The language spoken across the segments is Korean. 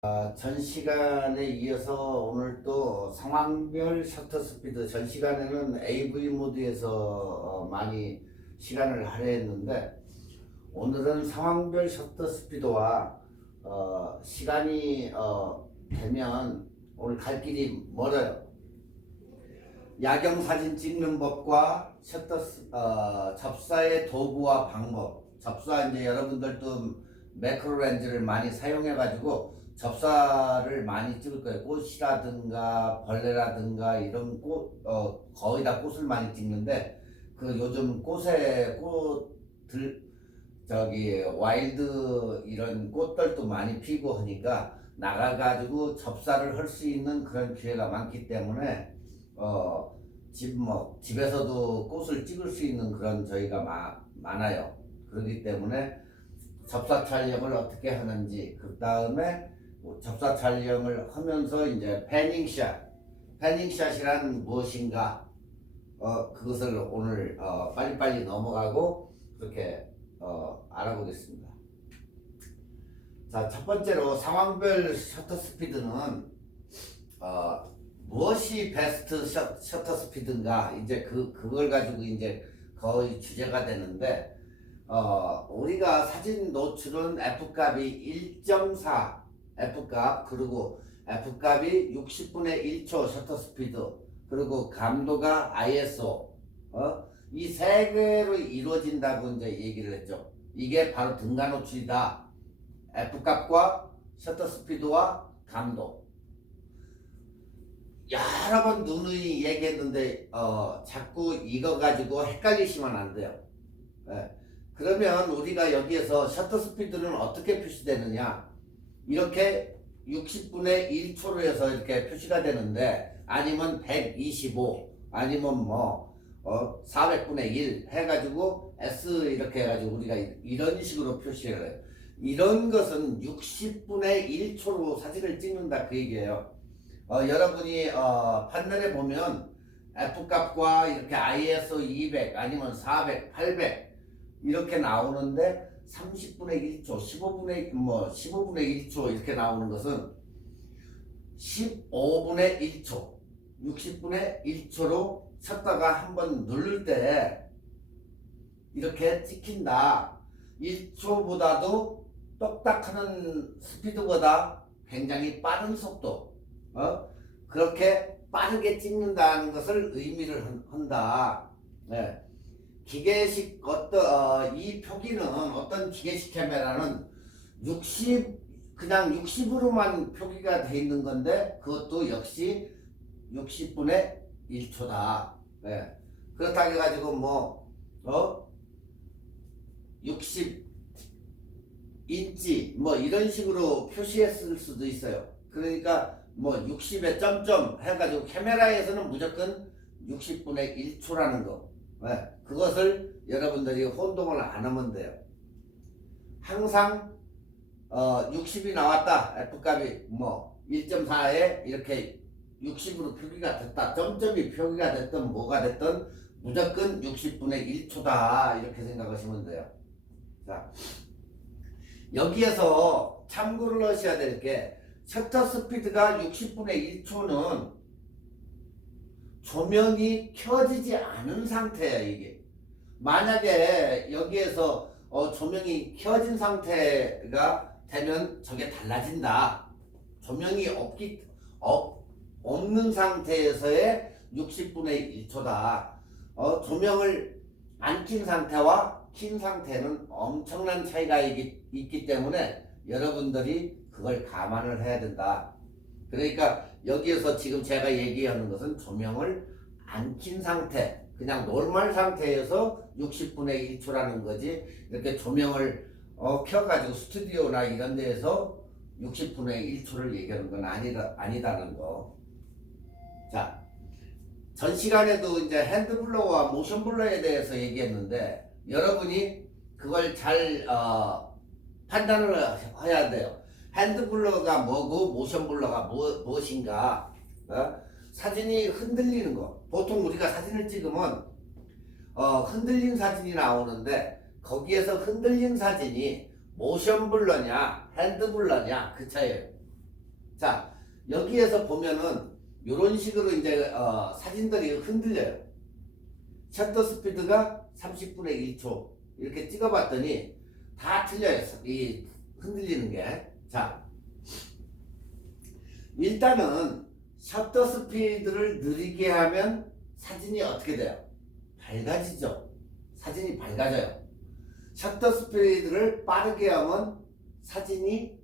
전 시간에 이어서 오늘 또 상황별 셔터 스피드, 전 시간에는 AV 모드에서 많이 시간을 할애했는데, 오늘은 상황별 셔터 스피드와 시간이 되면 오늘 갈 길이 멀어요. 야경 사진 찍는 법과 접사의 도구와 방법. 접사, 이제 여러분들도 매크로 렌즈를 많이 사용해 가지고 접사를 많이 찍을 거예요. 꽃이라든가 벌레라든가 이런 거의 다 꽃을 많이 찍는데, 그 요즘 꽃들, 와일드 이런 꽃들도 많이 피고 하니까 나가가지고 접사를 할 수 있는 그런 기회가 많기 때문에 집에서도 꽃을 찍을 수 있는 그런 저희가 많아요. 그렇기 때문에 접사 촬영을 어떻게 하는지, 그 다음에 접사 촬영을 하면서 이제 패닝샷이란 무엇인가, 그것을 오늘 빨리빨리 넘어가고 그렇게 알아보겠습니다. 자, 첫 번째로 상황별 셔터 스피드는 무엇이 베스트 셔터 스피드인가, 이제 그걸 가지고 이제 거의 주제가 되는데, 우리가 사진 노출은 F값이 1.4 F값, 그리고 F값이 60분의 1초 셔터 스피드, 그리고 감도가 ISO, 이 세 개로 이루어진다고 이제 얘기를 했죠. 이게 바로 등가 노출이다. F값과 셔터 스피드와 감도. 여러 번 누누이 얘기했는데 자꾸 이거 가지고 헷갈리시면 안 돼요. 예. 그러면 우리가 여기에서 셔터 스피드는 어떻게 표시되느냐, 이렇게 60분의 1초로 해서 이렇게 표시가 되는데, 아니면 125, 아니면 400분의 1 해가지고 S 이렇게 해가지고 우리가 이런 식으로 표시를 해요. 이런 것은 60분의 1초로 사진을 찍는다, 그 얘기예요. 여러분이 판넬에 보면 F값과 이렇게 ISO 200 아니면 400, 800 이렇게 나오는데, 30분의 1초, 15분의 1초 이렇게 나오는 것은 15분의 1초, 60분의 1초로 쳤다가 한번 누를 때 이렇게 찍힌다. 1초보다도 똑딱하는 스피드보다 굉장히 빠른 속도, 그렇게 빠르게 찍는다는 것을 의미를 한다. 네. 기계식 이 표기는, 어떤 기계식 카메라는 그냥 60으로만 표기가 돼 있는 건데, 그것도 역시 60분의 1초다. 네. 그렇다고 해가지고 60인치 이런 식으로 표시했을 수도 있어요. 그러니까 60에 점점 해가지고 카메라에서는 무조건 60분의 1초라는 거. 네. 그것을 여러분들이 혼동을 안 하면 돼요. 항상 60이 나왔다, F값이 1.4에 이렇게 60으로 표기가 됐다, 점점이 표기가 됐든 뭐가 됐든 무조건 60분의 1초다, 이렇게 생각하시면 돼요. 자, 여기에서 참고를 하셔야 될 게, 셔터 스피드가 60분의 1초는 조명이 켜지지 않은 상태예요. 이게 만약에 여기에서 조명이 켜진 상태가 되면 저게 달라진다. 조명이 없는 상태에서의 60분의 1초다. 조명을 안 킨 상태와 킨 상태는 엄청난 차이가 있기 때문에 여러분들이 그걸 감안을 해야 된다. 그러니까 여기에서 지금 제가 얘기하는 것은 조명을 안 킨 상태, 그냥 노멀 상태에서 60분의 1초라는 거지, 이렇게 조명을 켜가지고 스튜디오나 이런 데에서 60분의 1초를 얘기하는 건 아니다는 거. 자, 전 시간에도 이제 핸드블러와 모션블러에 대해서 얘기했는데, 여러분이 그걸 잘 판단을 해야 돼요. 핸드블러가 뭐고 모션블러가 무엇인가. 사진이 흔들리는 거, 보통 우리가 사진을 찍으면 흔들린 사진이 나오는데, 거기에서 흔들린 사진이 모션블러냐 핸드블러냐 그 차이예요. 자, 여기에서 보면은 이런 식으로 이제 사진들이 흔들려요. 셔터 스피드가 30분의 1초 이렇게 찍어봤더니 다 틀려요. 이 흔들리는 게. 자, 일단은 셔터 스피드를 느리게 하면 사진이 어떻게 돼요? 밝아지죠. 사진이 밝아져요. 셔터 스피드를 빠르게 하면 사진이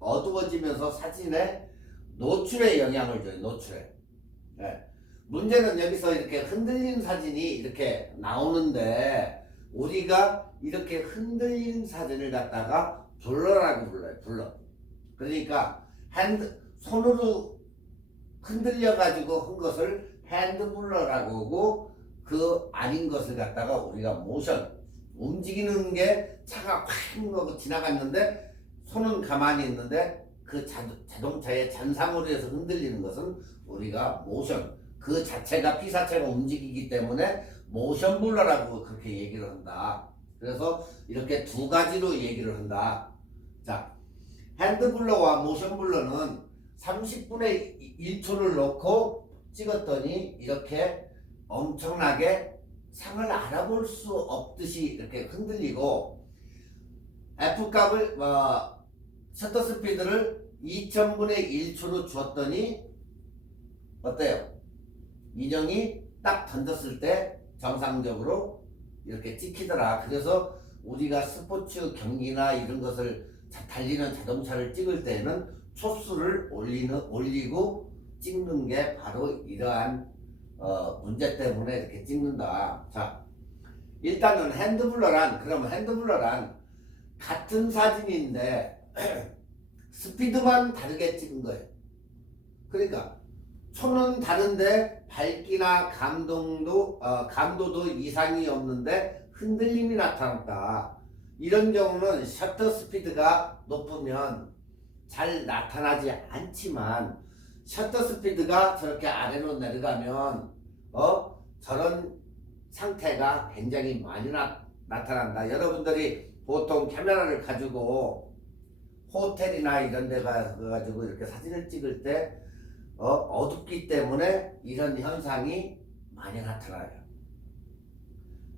어두워지면서 사진의 노출에 영향을 줘요. 노출에. 네. 문제는 여기서 이렇게 흔들린 사진이 이렇게 나오는데 우리가 이렇게 흔들린 사진을 갖다가 블러라고 불러요. 블러. 그러니까 손으로 흔들려 가지고 한 것을 핸드 블러라고 하고 그 아닌 것을 갖다가 우리가 모션 움직이는 게 차가 확 하고 지나갔는데 손은 가만히 있는데 그 자동차의 잔상으로 해서 흔들리는 것은 우리가 모션 그 자체가 피사체가 움직이기 때문에 모션 블러라고 그렇게 얘기를 한다. 그래서 이렇게 두 가지로 얘기를 한다. 자, 핸드 블러와 모션 블러는 30분의 1초를 놓고 찍었더니 이렇게 엄청나게 상을 알아볼 수 없듯이 이렇게 흔들리고 F값을 셔터 스피드를 2000분의 1초로 주었더니 어때요? 인형이 딱 던졌을 때 정상적으로 이렇게 찍히더라. 그래서 우리가 스포츠 경기나 이런 것을 달리는 자동차를 찍을 때는 초수를 올리고 찍는 게 바로 이러한 문제 때문에 이렇게 찍는다. 자, 일단은 그러면 핸드블러란 같은 사진인데 스피드만 다르게 찍은 거예요. 그러니까 초는 다른데 밝기나 감도도 이상이 없는데 흔들림이 나타났다. 이런 경우는 셔터 스피드가 높으면 잘 나타나지 않지만 셔터 스피드가 저렇게 아래로 내려가면 저런 상태가 굉장히 많이 나타난다. 여러분들이 보통 카메라를 가지고 호텔이나 이런 데 가가지고 이렇게 사진을 찍을 때 어둡기 때문에 이런 현상이 많이 나타나요.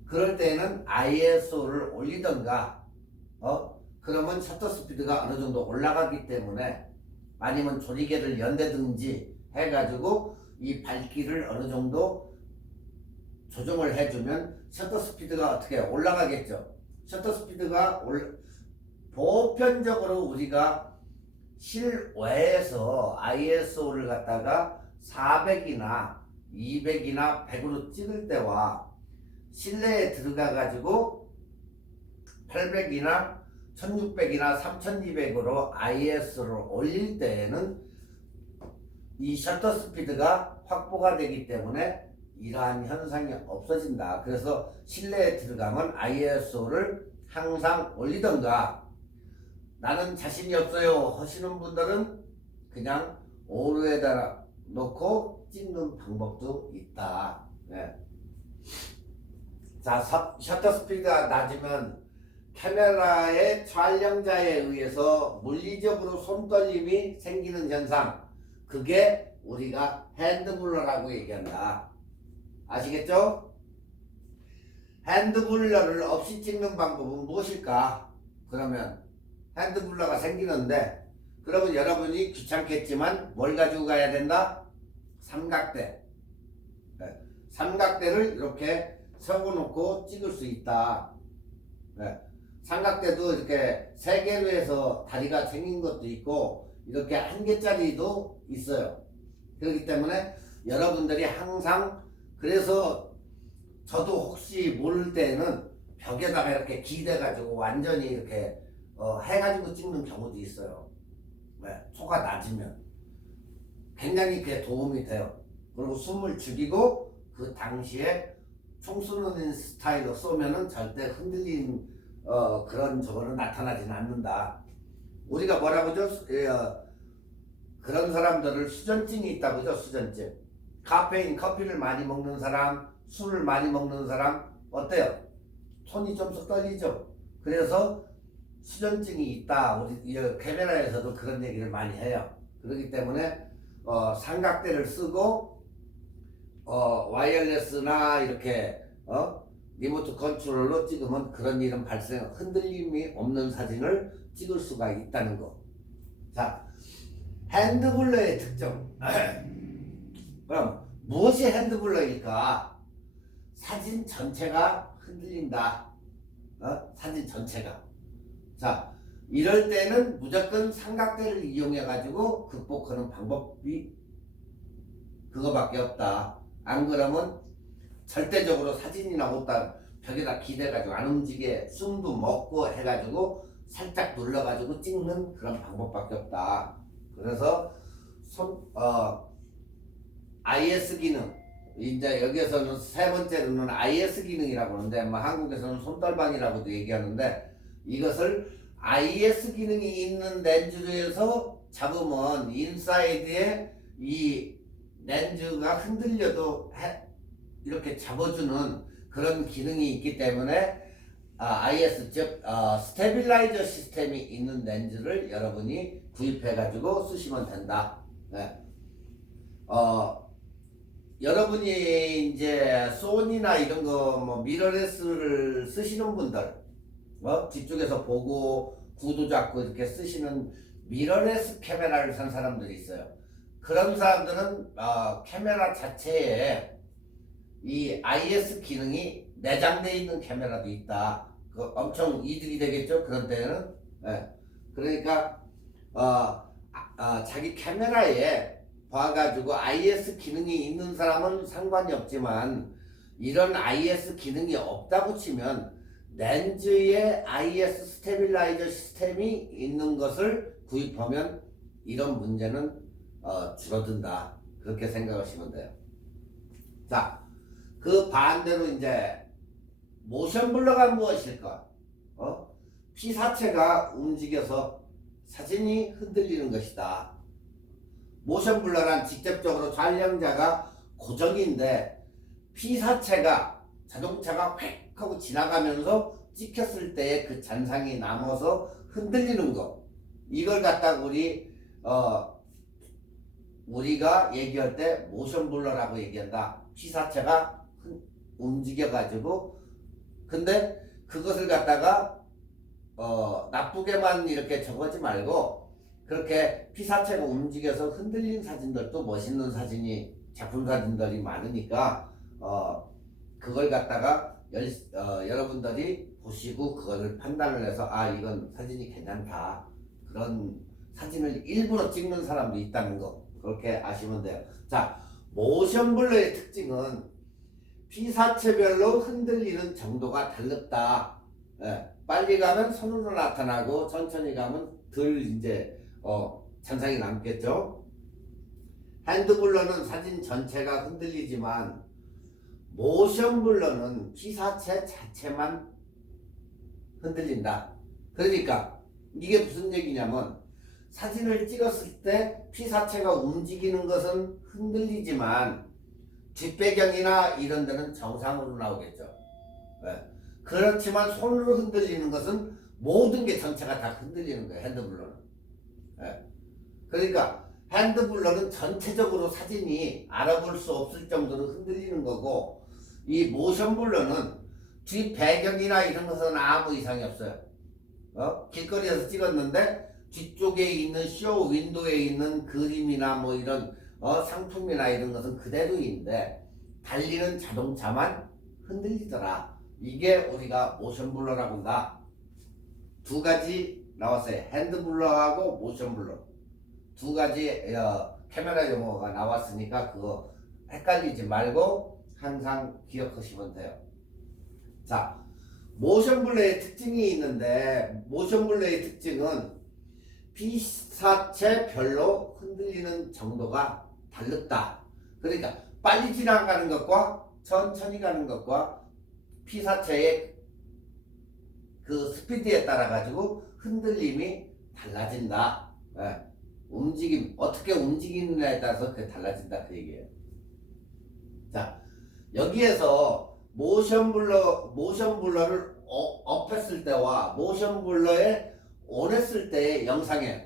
그럴 때는 ISO를 올리던가 그러면 셔터 스피드가 어느 정도 올라가기 때문에 아니면 조리개를 연대든지 해가지고 이 밝기를 어느 정도 조정을 해주면 셔터 스피드가 어떻게 올라가겠죠. 셔터 스피드가 보편적으로 우리가 실외에서 ISO를 갖다가 400이나 200이나 100으로 찍을 때와 실내에 들어가 가지고 800이나 1600이나 3200으로 ISO를 올릴 때에는 이 셔터 스피드가 확보가 되기 때문에 이러한 현상이 없어진다. 그래서 실내에 들어가면 ISO를 항상 올리던가 나는 자신이 없어요 하시는 분들은 그냥 오류에다 놓고 찍는 방법도 있다. 네. 자, 셔터 스피드가 낮으면 카메라의 촬영자에 의해서 물리적으로 손떨림이 생기는 현상, 그게 우리가 핸드블러라고 얘기한다. 아시겠죠? 핸드블러를 없이 찍는 방법은 무엇일까? 그러면 핸드블러가 생기는데 그러면 여러분이 귀찮겠지만 뭘 가지고 가야 된다? 삼각대. 네. 삼각대를 이렇게 세워놓고 찍을 수 있다. 네. 삼각대도 이렇게 3개로 해서 다리가 생긴 것도 있고 이렇게 1개짜리도 있어요. 그렇기 때문에 여러분들이 항상 그래서 저도 혹시 모를 때는 벽에다가 이렇게 기대가지고 완전히 이렇게 해가지고 찍는 경우도 있어요. 네, 초가 낮으면 굉장히 그게 도움이 돼요. 그리고 숨을 죽이고 그 당시에 총 쏘는 스타일로 쏘면은 절대 흔들린 그런 저거는 나타나지는 않는다. 우리가 뭐라고 하죠? 그런 사람들을 수전증이 있다고 하죠. 수전증. 커피를 많이 먹는 사람, 술을 많이 먹는 사람 어때요? 손이 좀 썩 떨리죠. 그래서 수전증이 있다. 우리 이 카메라에서도 그런 얘기를 많이 해요. 그렇기 때문에 삼각대를 쓰고 와이어리스나 이렇게 리모트 컨트롤로 찍으면 그런 일은 흔들림이 없는 사진을 찍을 수가 있다는 거. 자, 핸드블러의 특징. 그럼 무엇이 핸드블러일까? 사진 전체가 흔들린다. 사진 전체가. 자, 이럴 때는 무조건 삼각대를 이용해 가지고 극복하는 방법이 그거밖에 없다. 안 그러면 절대적으로 사진이나 옷다 벽에다 기대가지고 안 움직여 숨도 먹고 해가지고 살짝 눌러가지고 찍는 그런 방법밖에 없다. 그래서 IS 기능, 이제 여기에서는 세 번째로는 IS 기능이라고 하는데 뭐 한국에서는 손떨방이라고도 얘기하는데, 이것을 IS 기능이 있는 렌즈에서 잡으면 인사이드에 이 렌즈가 흔들려도 이렇게 잡아주는 그런 기능이 있기 때문에 IS 즉 스테빌라이저 시스템이 있는 렌즈를 여러분이 구입해 가지고 쓰시면 된다. 네. 여러분이 이제 소니나 이런 거 뭐 미러레스를 쓰시는 분들, 뒤쪽에서 보고 구도 잡고 이렇게 쓰시는 미러레스 카메라를 산 사람들이 있어요. 그런 사람들은 카메라 자체에 이 IS 기능이 내장되어 있는 카메라도 있다. 그 엄청 이득이 되겠죠. 그런 때는. 네. 그러니까 자기 카메라에 봐가지고 IS 기능이 있는 사람은 상관이 없지만, 이런 IS 기능이 없다고 치면 렌즈에 IS 스테빌라이저 시스템이 있는 것을 구입하면 이런 문제는 줄어든다. 그렇게 생각하시면 돼요. 자, 그 반대로 이제 모션 블러가 무엇일까? 피사체가 움직여서 사진이 흔들리는 것이다. 모션 블러란 직접적으로 촬영자가 고정인데, 피사체가 자동차가 획 하고 지나가면서 찍혔을 때의 그 잔상이 남아서 흔들리는 거, 이걸 갖다가 우리가 얘기할 때 모션 블러라고 얘기한다. 피사체가 움직여 가지고, 근데 그것을 갖다가 나쁘게만 이렇게 적하지 말고, 그렇게 피사체가 움직여서 흔들린 사진들도 멋있는 사진이, 작품 사진들이 많으니까 그걸 갖다가 여러분들이 보시고 그거를 판단을 해서 이건 사진이 괜찮다, 그런 사진을 일부러 찍는 사람도 있다는 거, 그렇게 아시면 돼요. 자, 모션 블러의 특징은 피사체별로 흔들리는 정도가 다르다. 빨리 가면 손으로 나타나고 천천히 가면 덜 이제 잔상이 남겠죠. 핸드블러는 사진 전체가 흔들리지만 모션 블러는 피사체 자체만 흔들린다. 그러니까 이게 무슨 얘기냐면, 사진을 찍었을 때 피사체가 움직이는 것은 흔들리지만 뒷배경이나 이런 데는 정상으로 나오겠죠. 그렇지만 손으로 흔들리는 것은 모든 게 전체가 다 흔들리는 거예요, 핸드블러는. 그러니까 핸드블러는 전체적으로 사진이 알아볼 수 없을 정도로 흔들리는 거고, 이 모션 블러는 뒷배경이나 이런 것은 아무 이상이 없어요. 길거리에서 찍었는데 뒤쪽에 있는 쇼 윈도우에 있는 그림이나 뭐 이런 상품이나 이런 것은 그대로인데 달리는 자동차만 흔들리더라. 이게 우리가 모션 블러라고 한다. 두 가지 나왔어요. 핸드 블러하고 모션 블러. 두 가지 카메라 용어가 나왔으니까 그거 헷갈리지 말고 항상 기억하시면 돼요. 자, 모션 블러의 특징이 있는데, 모션 블러의 특징은 피사체별로 흔들리는 정도가 다르다. 그러니까 빨리 지나가는 것과 천천히 가는 것과 피사체의 그 스피드에 따라 가지고 흔들림이 달라진다. 움직임, 어떻게 움직이느냐에 따라서 그게 달라진다, 그 얘기예요. 자, 여기에서 모션 블러를 업 했을 때와 모션 블러에 온 했을 때의 영상이에요.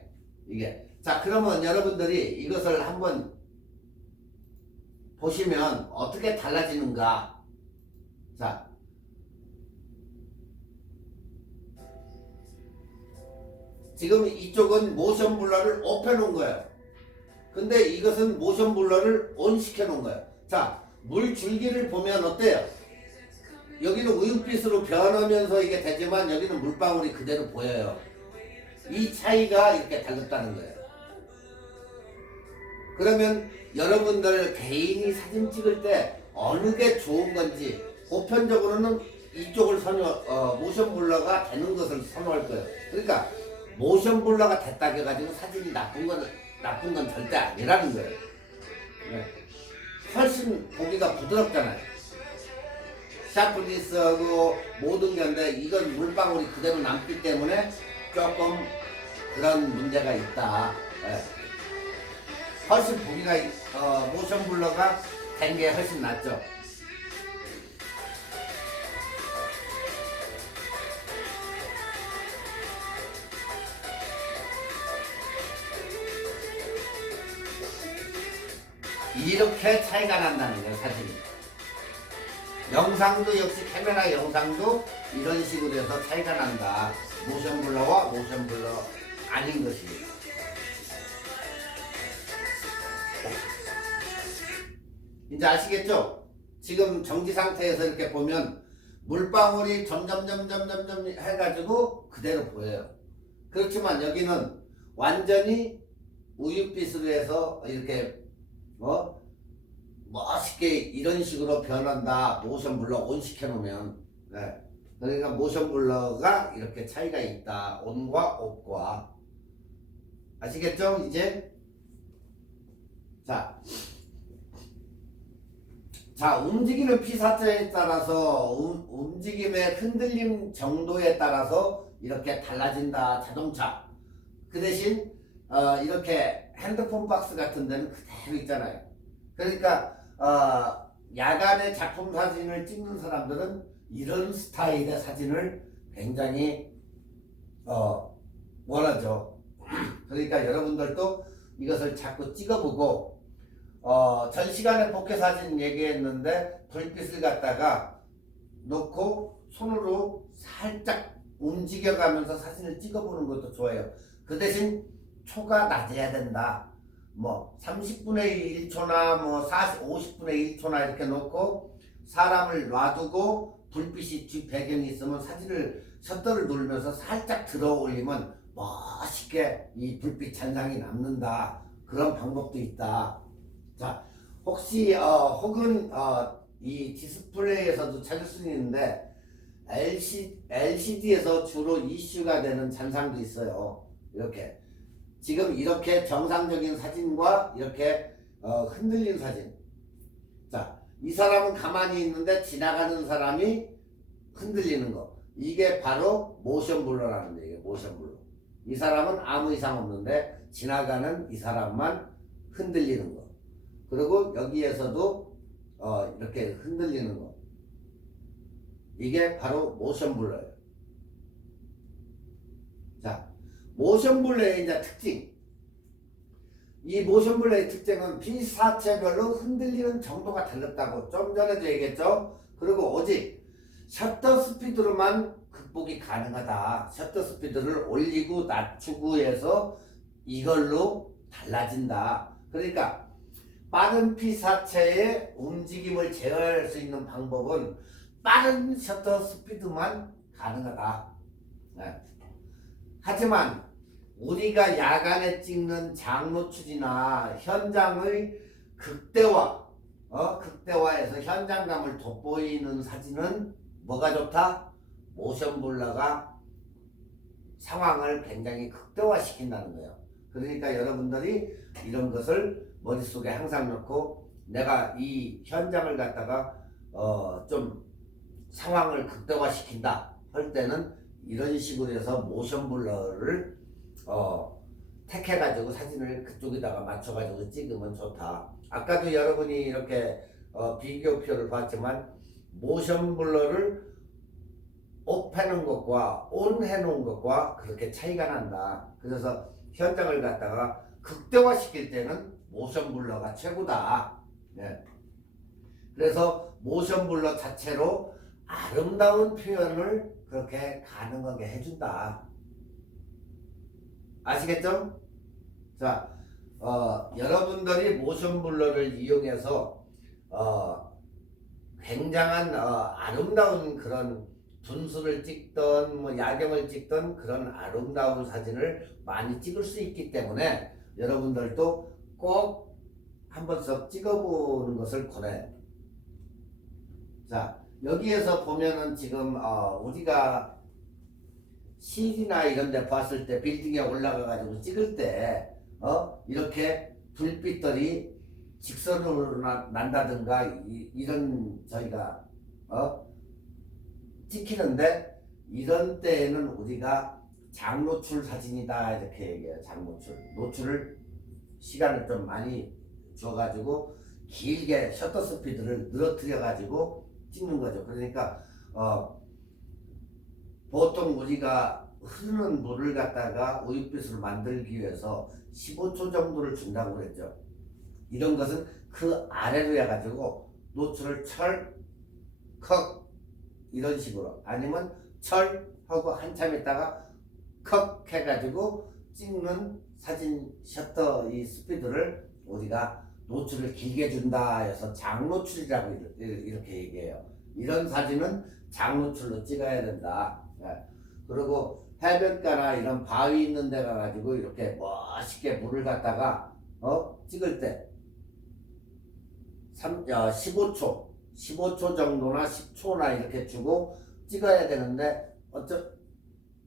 이게. 자, 그러면 여러분들이 이것을 한번 보시면 어떻게 달라지는가. 자, 지금 이쪽은 모션 블러를 업 해놓은 거예요. 근데 이것은 모션 블러를 온 시켜놓은 거예요. 자, 물 줄기를 보면 어때요? 여기는 우윳빛으로 변하면서 이게 되지만 여기는 물방울이 그대로 보여요. 이 차이가 이렇게 달랐다는 거예요. 그러면 여러분들 개인이 사진 찍을 때 어느 게 좋은 건지 보편적으로는 이쪽을 모션 블러가 되는 것을 선호할 거예요. 그러니까 모션 블러가 됐다 해가지고 사진이 나쁜 건 절대 아니라는 거예요. 네. 훨씬 보기가 부드럽잖아요. 샤프니스하고 모든 건데 이건 물방울이 그대로 남기 때문에 조금 그런 문제가 있다. 네. 훨씬 보기가 모션 블러가 된 게 훨씬 낫죠. 이렇게 차이가 난다는 거예요, 사진이. 영상도 역시 카메라 영상도 이런 식으로 해서 차이가 난다. 모션 블러와 모션 블러 아닌 것이. 이제 아시겠죠? 지금 정지 상태에서 이렇게 보면 물방울이 점점 해가지고 그대로 보여요. 그렇지만 여기는 완전히 우윳빛으로 해서 이렇게 멋있게 이런 식으로 변한다. 모션 블러 온 시켜놓으면. 네. 그러니까 모션 블러가 이렇게 차이가 있다. 온과 옵과. 아시겠죠? 이제 자, 움직이는 피사체에 따라서 움직임의 흔들림 정도에 따라서 이렇게 달라진다. 자동차. 그 대신 이렇게 핸드폰 박스 같은 데는 그대로 있잖아요. 그러니까 야간에 작품 사진을 찍는 사람들은 이런 스타일의 사진을 굉장히 원하죠. 그러니까 여러분들도 이것을 자꾸 찍어보고 전시간에 복회 사진 얘기했는데 불빛을 갖다가 놓고 손으로 살짝 움직여가면서 사진을 찍어보는 것도 좋아요. 그 대신 초가 낮아야 된다. 뭐 30분의 1초나 뭐 50분의 1초나 이렇게 놓고 사람을 놔두고 불빛이 뒤 배경이 있으면 사진을 셔터를 누르면서 살짝 들어 올리면 멋있게 이 불빛 잔상이 남는다. 그런 방법도 있다. 자, 혹시 혹은 이 디스플레이에서도 찾을 수 있는데 LCD에서 주로 이슈가 되는 잔상도 있어요. 이렇게 지금 이렇게 정상적인 사진과 이렇게 흔들린 사진. 자, 이 사람은 가만히 있는데 지나가는 사람이 흔들리는 거. 이게 바로 모션 블러라는 얘기예요. 모션 블러. 이 사람은 아무 이상 없는데 지나가는 이 사람만 흔들리는 거. 그리고 여기에서도 이렇게 흔들리는 거. 이게 바로 모션 블러예요. 자, 모션 블러의 이제 특징. 이 모션 블러의 특징은 피사체별로 흔들리는 정도가 달랐다고 좀 전에도 얘기했죠. 그리고 오직 셔터 스피드로만 극복이 가능하다. 셔터 스피드를 올리고 낮추고 해서 이걸로 달라진다. 그러니까 빠른 피사체의 움직임을 제어할 수 있는 방법은 빠른 셔터 스피드만 가능하다. 네. 하지만 우리가 야간에 찍는 장노출이나 현장의 극대화해서 현장감을 돋보이는 사진은 뭐가 좋다? 모션 블러가 상황을 굉장히 극대화시킨다는 거예요. 그러니까 여러분들이 이런 것을 머릿속에 항상 넣고 내가 이 현장을 갖다가 좀 상황을 극대화시킨다 할 때는 이런 식으로 해서 모션 블러를 택해가지고 사진을 그쪽에다가 맞춰가지고 찍으면 좋다. 아까도 여러분이 이렇게 비교표를 봤지만 모션 블러를 오프 해놓은 것과 온 해놓은 것과 그렇게 차이가 난다. 그래서 현장을 갖다가 극대화시킬 때는 모션 블러가 최고다. 네. 그래서 모션 블러 자체로 아름다운 표현을 그렇게 가능하게 해준다. 아시겠죠? 자, 여러분들이 모션 블러를 이용해서 굉장한 아름다운 그런 분수를 찍던 뭐 야경을 찍던 그런 아름다운 사진을 많이 찍을 수 있기 때문에 여러분들도 꼭 한 번씩 찍어보는 것을 권해요. 자, 여기에서 보면은 지금 우리가 실이나 이런 데 봤을 때 빌딩에 올라가 가지고 찍을 때 이렇게 불빛들이 직선으로 난다든가 이런 저희가 찍히는데 이런 때에는 우리가 장노출 사진이다 이렇게 얘기해요. 장노출. 노출을 시간을 좀 많이 줘가지고 길게 셔터 스피드를 늘어뜨려 가지고 찍는 거죠. 그러니까 보통 우리가 흐르는 물을 갖다가 우윳빛으로 만들기 위해서 15초 정도를 준다고 그랬죠. 이런 것은 그 아래로 해가지고 노출을 컷 이런 식으로 아니면 하고 한참 있다가 컷 해가지고 찍는 사진 셔터 이 스피드를 우리가 노출을 길게 준다 해서 장노출이라고 이렇게 얘기해요. 이런 사진은 장노출로 찍어야 된다. 그리고 해변가나 이런 바위 있는 데 가가지고 이렇게 멋있게 물을 갖다가 찍을 때 15초 정도나 10초나 이렇게 주고 찍어야 되는데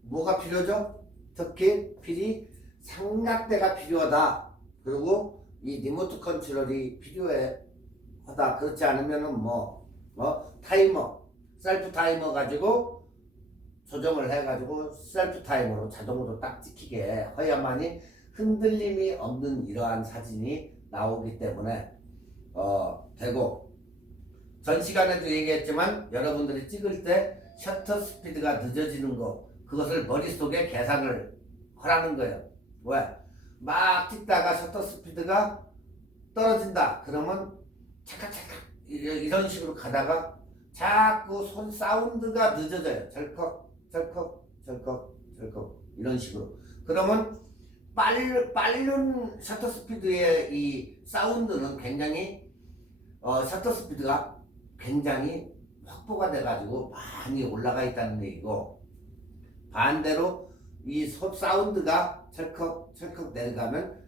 뭐가 필요죠? 특히 필히 삼각대가 필요하다. 그리고 이 리모트 컨트롤이 필요하다. 그렇지 않으면은 타이머, 셀프 타이머 가지고 조정을 해가지고 셀프 타이머로 자동으로 딱 찍히게 해야만이 흔들림이 없는 이러한 사진이 나오기 때문에 되고, 전 시간에도 얘기했지만 여러분들이 찍을 때 셔터 스피드가 늦어지는 거, 그것을 머릿속에 계산을 하라는 거예요. 왜? 막 찍다가 셔터 스피드가 떨어진다. 그러면 차칵차칵 이런 식으로 가다가 자꾸 손 사운드가 늦어져요. 절컥 이런 식으로. 그러면 빠른 셔터 스피드의 이 사운드는 굉장히 셔터 스피드가 굉장히 확보가 돼가지고 많이 올라가 있다는 얘기고, 반대로 이 사운드가 철컥 내려가면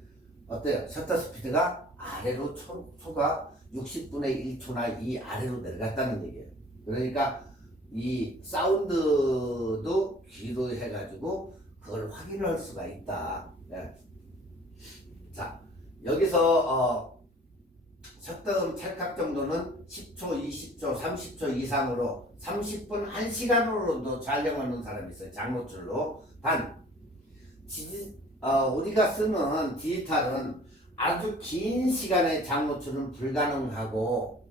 어때요? 셔터 스피드가 아래로 초가 60분의 1초나 이 아래로 내려갔다는 얘기예요. 그러니까 이 사운드도 귀로 해가지고 그걸 확인할 수가 있다. 네. 자, 여기서 셔터 찰칵 정도는 10초, 20초, 30초 이상으로 30분, 1시간으로도 촬영하는 사람이 있어요. 장노출로. 단 우리가 쓰는 디지털은 아주 긴 시간의 장노출은 불가능하고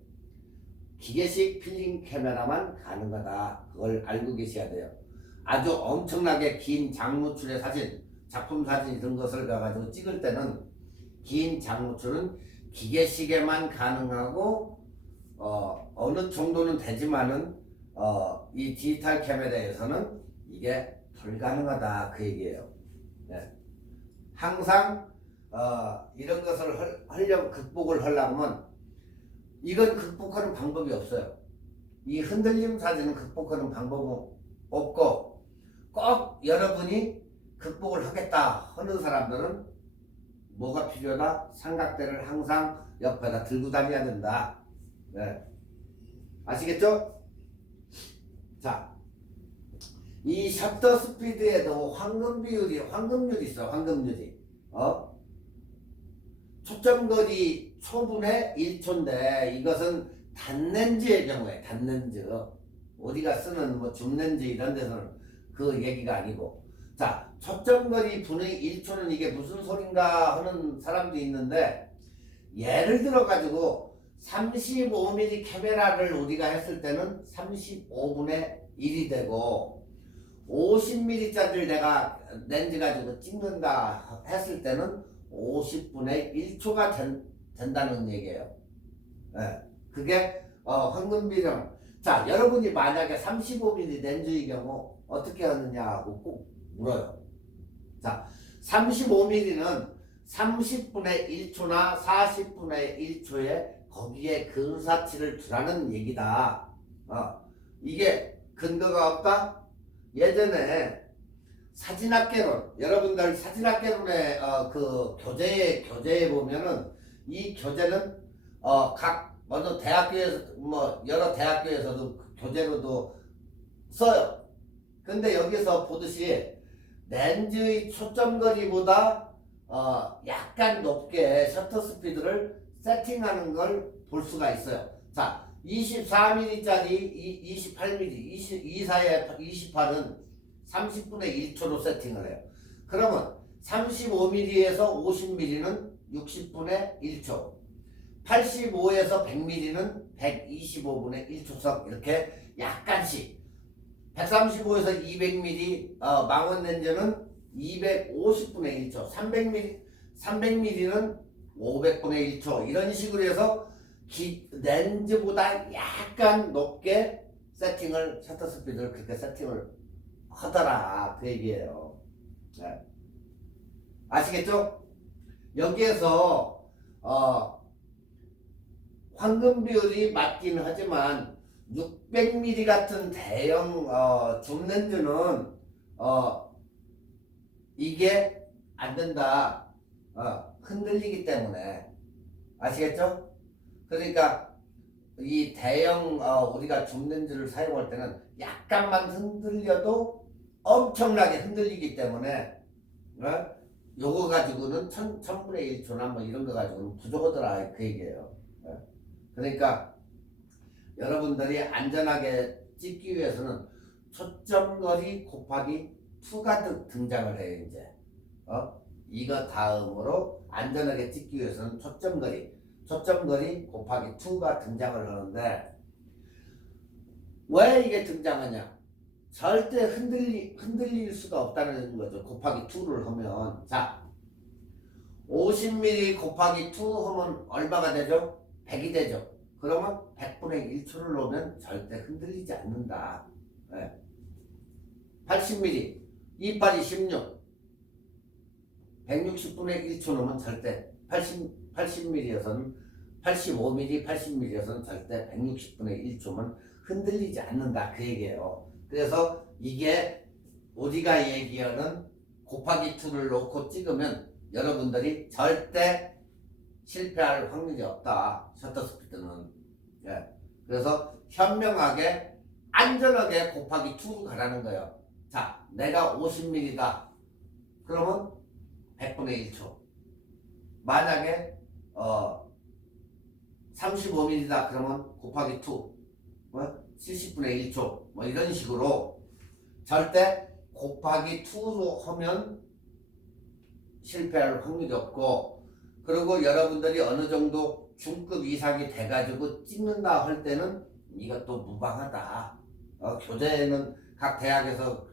기계식 필름 카메라만 가능하다. 그걸 알고 계셔야 돼요. 아주 엄청나게 긴 장노출의 사진, 작품 사진 이런 것을 가지고 찍을 때는 긴 장노출은 기계식에만 가능하고 어느 정도는 되지만은 이 디지털 카메라에서는 이게 불가능하다 그 얘기예요. 네. 항상 이런 것을 극복을 하려면 이건 극복하는 방법이 없어요. 이 흔들림 사진은 극복하는 방법은 없고, 꼭 여러분이 극복을 하겠다 하는 사람들은 뭐가 필요하다? 삼각대를 항상 옆에다 들고 다녀야 된다. 네. 아시겠죠? 자, 이 셔터 스피드에도 황금률이 있어. 황금률이. 초점거리 초분의 1초인데 이것은 단렌즈의 경우에 단렌즈, 우리가 쓰는 뭐 줌렌즈 이런 데서는 그 얘기가 아니고, 자, 초점거리 분의 1초는 이게 무슨 소린가 하는 사람도 있는데, 예를 들어 가지고 35mm 카메라를 우리가 했을 때는 35분의 1이 되고 50mm짜리를 내가 렌즈 가지고 찍는다 했을 때는 50분의 1초가 된다는 얘기예요. 예. 그게 황금비령. 자, 여러분이 만약에 35mm 렌즈의 경우 어떻게 하느냐고 꼭 물어요. 자, 35mm는 30분의 1초나 40분의 1초에 거기에 근사치를 두라는 얘기다. 이게 근거가 없다? 예전에 사진학개론, 여러분들 사진학개론의 그 교재에 보면은 이 교재는 각 어느 대학교에서 뭐 여러 대학교에서도 교재로도 써요. 근데 여기서 보듯이 렌즈의 초점거리보다 약간 높게 셔터 스피드를 세팅하는 걸 볼 수가 있어요. 자, 24mm짜리 28mm, 24에 28은 30분의 1초로 세팅을 해요. 그러면 35mm에서 50mm는 60분의 1초, 85에서 100mm는 125분의 1초석 이렇게 약간씩 135에서 200mm 망원 렌즈는 250분의 1초, 300mm는 500분의 1초 이런 식으로 해서 렌즈보다 약간 높게 세팅을 셔터 스피드를 그렇게 세팅을 하더라 그 얘기예요. 네. 아시겠죠? 여기에서 황금 비율이 맞긴 하지만 600mm 같은 대형 줌 렌즈는 이게 안 된다. 흔들리기 때문에. 아시겠죠? 그러니까 이 대형 우리가 줌 렌즈를 사용할 때는 약간만 흔들려도 엄청나게 흔들리기 때문에 요거 가지고는 천분의 1초나 뭐 이런 거 가지고는 부족하더라 그 얘기예요. 그러니까 여러분들이 안전하게 찍기 위해서는 초점거리 곱하기 2가 등장을 해요. 이제 이거 다음으로 안전하게 찍기 위해서는 초점거리 곱하기 2가 등장을 하는데 왜 이게 등장하냐? 절대 흔들릴 수가 없다는 거죠. 곱하기 2를 하면. 자, 50mm 곱하기 2 하면 얼마가 되죠? 100이 되죠. 그러면 100분의 1초를 놓으면 절대 흔들리지 않는다. 네. 80mm, 28이 16, 160분의 1초 놓으면 절대 80mm에서는 85mm, 80mm에서는 절대 160분의 1초면 흔들리지 않는다 그 얘기예요. 그래서 이게 우리가 얘기하는 곱하기 2를 놓고 찍으면 여러분들이 절대 실패할 확률이 없다. 셔터 스피드는. 예. 그래서 현명하게 안전하게 곱하기 2로 가라는 거예요. 자, 내가 50mm다. 그러면 100분의 1초. 만약에 35mm다. 그러면 곱하기 2. 70분의 1초. 뭐 이런 식으로 절대 곱하기 2로 하면 실패할 확률이 없고, 그리고 여러분들이 어느 정도 중급 이상이 돼가지고 찍는다 할 때는 이것도 무방하다. 교재는 각 대학에서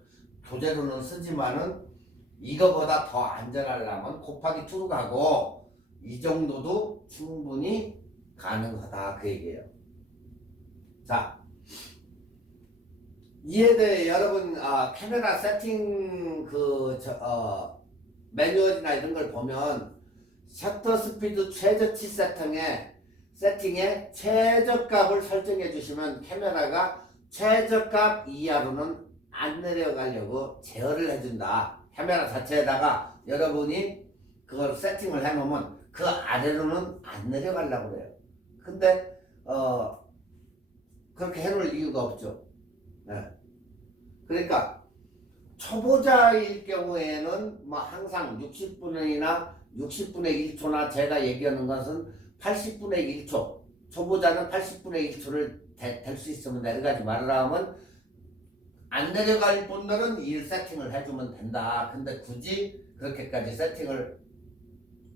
교재로는 쓰지만은 이거보다 더 안전하려면 곱하기 2로 가고 이 정도도 충분히 가능하다 그 얘기예요. 자, 이에 대해 여러분 카메라 세팅 매뉴얼이나 이런 걸 보면 셔터 스피드 최저치 세팅에 최저값을 설정해 주시면 카메라가 최저값 이하로는 안 내려가려고 제어를 해준다. 카메라 자체에다가 여러분이 그걸 세팅을 해놓으면 그 아래로는 안 내려가려고 그래요. 근데 그렇게 해놓을 이유가 없죠. 네. 그러니까 초보자일 경우에는 뭐 항상 60분의 1초나 제가 얘기하는 것은 80분의 1초. 초보자는 80분의 1초를 될 수 있으면 내려가지 말라 하면 안 내려갈 분들은 이 세팅을 해주면 된다. 근데 굳이 그렇게까지 세팅을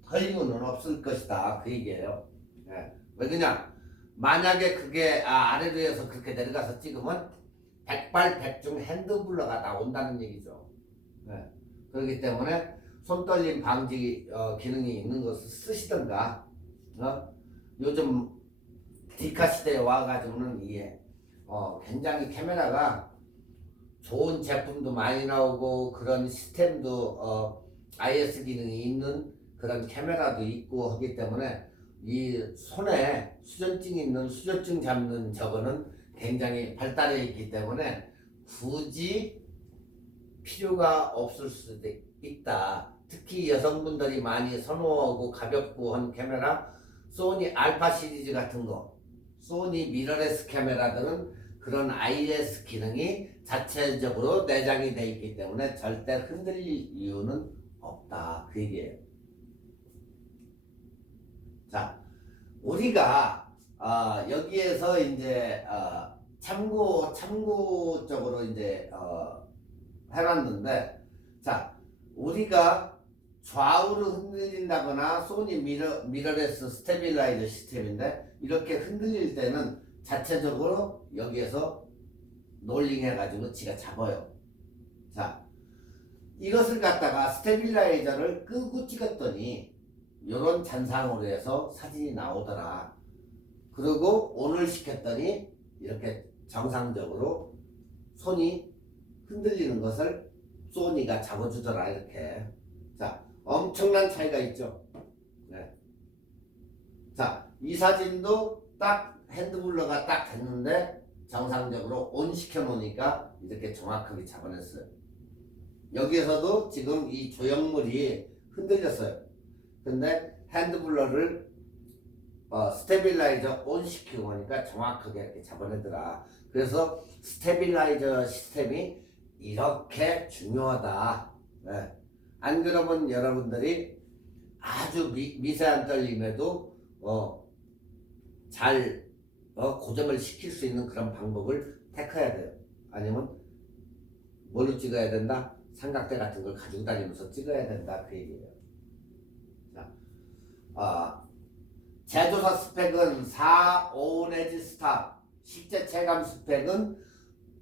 할 이유는 없을 것이다. 그 얘기예요. 네. 왜 그냥 만약에 그게 아래로 해서 그렇게 내려가서 찍으면 백발백중 핸드블러가 나온다는 얘기죠. 네. 그렇기 때문에 손떨림 방지 기능이 있는 것을 쓰시던가. 요즘 디카 시대에 와가지고는 이게 굉장히 카메라가 좋은 제품도 많이 나오고 그런 시스템도 IS 기능이 있는 그런 카메라도 있고 하기 때문에 이 손에 수전증 있는 수전증 잡는 저거는 굉장히 발달해 있기 때문에 굳이 필요가 없을 수도 있다. 특히 여성분들이 많이 선호하고 가볍고 한 카메라, 소니 알파 시리즈 같은 거, 소니 미러레스 카메라들은 그런 IS 기능이 자체적으로 내장이 되어 있기 때문에 절대 흔들릴 이유는 없다. 그 얘기예요. 자, 우리가 여기에서 이제 참고적으로 이제 해놨는데, 자, 우리가 좌우로 흔들린다거나 소니 미러레스 스테빌라이저 시스템인데 이렇게 흔들릴 때는 자체적으로 여기에서 롤링 해가지고 지가 잡아요. 자, 이것을 갖다가 스테빌라이저를 끄고 찍었더니 이런 잔상으로 해서 사진이 나오더라. 그리고 온을 시켰더니 이렇게 정상적으로 손이 흔들리는 것을 소니가 잡아주더라. 이렇게. 자, 엄청난 차이가 있죠. 네. 자, 이 사진도 딱 핸드블러가 딱 됐는데 정상적으로 온 시켜 놓으니까 이렇게 정확하게 잡아냈어요. 여기에서도 지금 이 조형물이 흔들렸어요. 근데 핸드블러를 스테빌라이저 온 시키고 하니까 정확하게 이렇게 잡아내더라. 그래서 스테빌라이저 시스템이 이렇게 중요하다. 네. 안 그러면 여러분들이 아주 미세한 떨림에도 잘 고정을 시킬 수 있는 그런 방법을 택해야 돼요. 아니면 뭘로 찍어야 된다? 삼각대 같은 걸 가지고 다니면서 찍어야 된다. 그 얘기예요. 자, 제조사 스펙은 4, 5 내지 스탑, 실제 체감 스펙은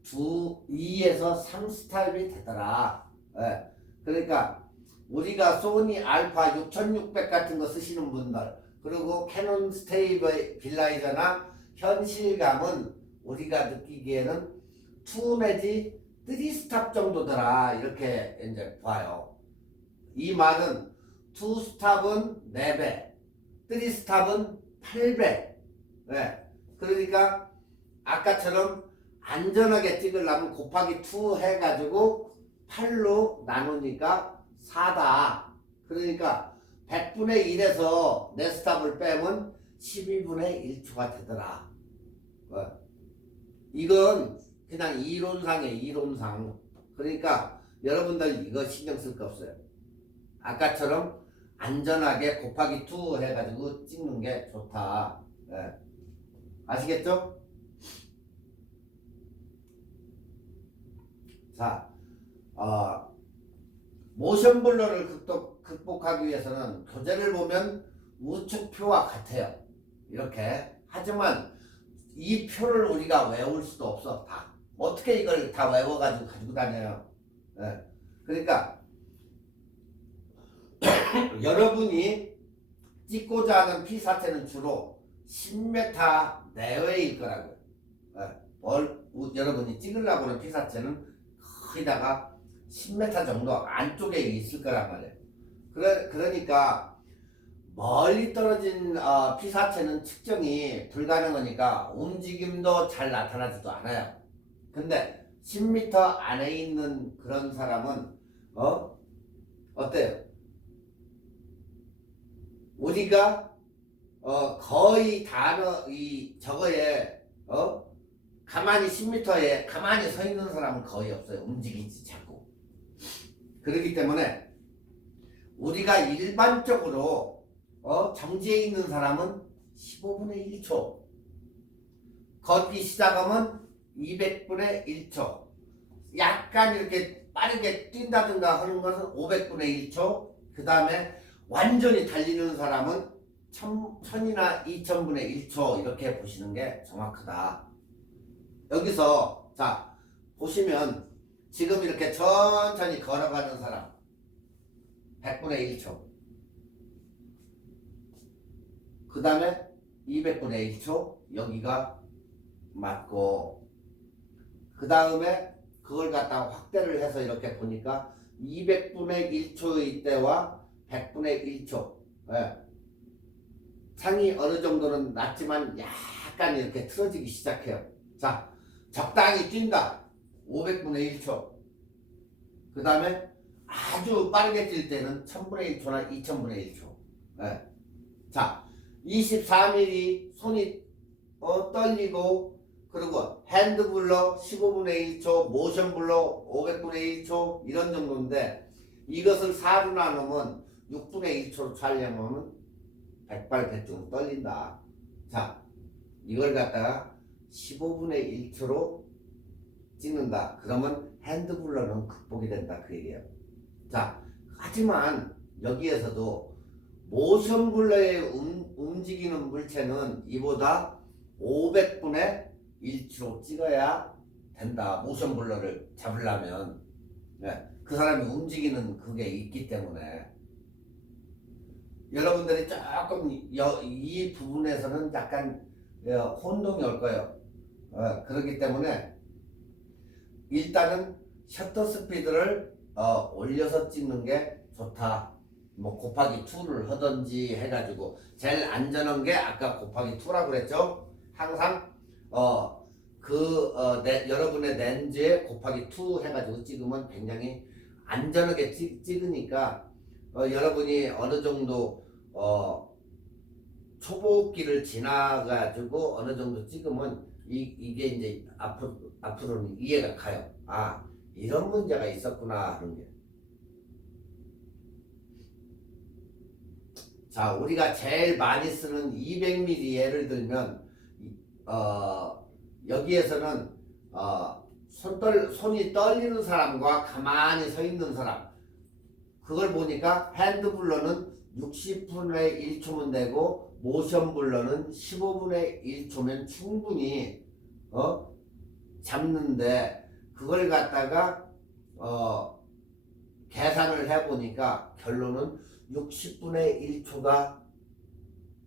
2에서 3 스탑이 되더라. 네. 그러니까 우리가 소니 알파 6600 같은 거 쓰시는 분들, 그리고 캐논 스테빌라이저나 현실감은 우리가 느끼기에는 2 내지 3 스탑 정도더라. 이렇게 이제 봐요. 이 말은 2 스탑은 4배, 3 스탑은 8배. 네. 그러니까 아까처럼 안전하게 찍으려면 곱하기 2 해가지고 8로 나누니까 4다. 그러니까 100분의 1에서 4스탑을 빼면 12분의 1초가 되더라. 이건 그냥 이론상의 이론상. 그러니까 여러분들 이거 신경 쓸 거 없어요. 아까처럼 안전하게 곱하기 2 해가지고 찍는 게 좋다. 네. 아시겠죠? 자, 모션 블러를 극복하기 위해서는 교재를 보면 우측표와 같아요. 이렇게. 하지만 이 표를 우리가 외울 수도 없어. 다. 어떻게 이걸 다 외워가지고 가지고 다녀요. 네. 그러니까 여러분이 찍고자 하는 피사체는 주로 10m 내외일 거라고요. 네. 여러분이 찍으려고 하는 피사체는 거의다가 10m 정도 안쪽에 있을 거란 말이에요. 그러니까 멀리 떨어진 피사체는 측정이 불가능하니까 움직임도 잘 나타나지도 않아요. 근데 10m 안에 있는 그런 사람은 어때요? 우리가 거의 저거에 가만히 10m에 가만히 서 있는 사람은 거의 없어요. 움직이지 자꾸. 그렇기 때문에 우리가 일반적으로 정지해 있는 사람은 15분의 1초, 걷기 시작하면 200분의 1초, 약간 이렇게 빠르게 뛴다든가 하는 것은 500분의 1초, 그 다음에 완전히 달리는 사람은 천이나 2000분의 1초 이렇게 보시는 게 정확하다. 여기서 자 보시면 지금 이렇게 천천히 걸어가는 사람 100분의 1초, 그 다음에 200분의 1초 여기가 맞고, 그 다음에 그걸 갖다가 확대를 해서 이렇게 보니까 200분의 1초의 때와 100분의 1초, 예. 창이 어느 정도는 낮지만 약간 이렇게 틀어지기 시작해요. 자, 적당히 뛴다. 500분의 1초. 그 다음에 아주 빠르게 뛸 때는 1000분의 1초나 2000분의 1초. 예. 자, 24mm 손이 떨리고, 그리고 핸드블러 15분의 1초, 모션블러 500분의 1초 이런 정도인데, 이것을 4로 나누면 6분의 1초로 촬영하면 백발백중 떨린다. 자, 이걸 갖다가 15분의 1초로 찍는다. 그러면 핸드블러는 극복이 된다. 그 얘기예요. 자, 하지만 여기에서도 모션블러에 움직이는 물체는 이보다 500분의 1초 찍어야 된다. 모션블러를 잡으려면. 네, 그 사람이 움직이는 그게 있기 때문에 여러분들이 조금 이 부분에서는 약간 혼동이 올 거예요. 그렇기 때문에 일단은 셔터 스피드를 올려서 찍는 게 좋다. 뭐 곱하기 2를 하든지 해가지고 제일 안전한 게 아까 곱하기 2라고 그랬죠. 항상 여러분의 렌즈에 곱하기 2 해가지고 찍으면 굉장히 안전하게 찍으니까 여러분이 어느 정도 초보기를 지나가지고 어느 정도 찍으면 이게 이제 앞으로는 이해가 가요. 아, 이런 문제가 있었구나 하는 게. 자, 우리가 제일 많이 쓰는 200mm 예를 들면 여기에서는 손이 떨리는 사람과 가만히 서 있는 사람, 그걸 보니까 핸드블러는 60분의 1초면 되고 모션블러는 15분의 1초면 충분히 잡는데, 그걸 갖다가 계산을 해보니까 결론은 60분의 1초가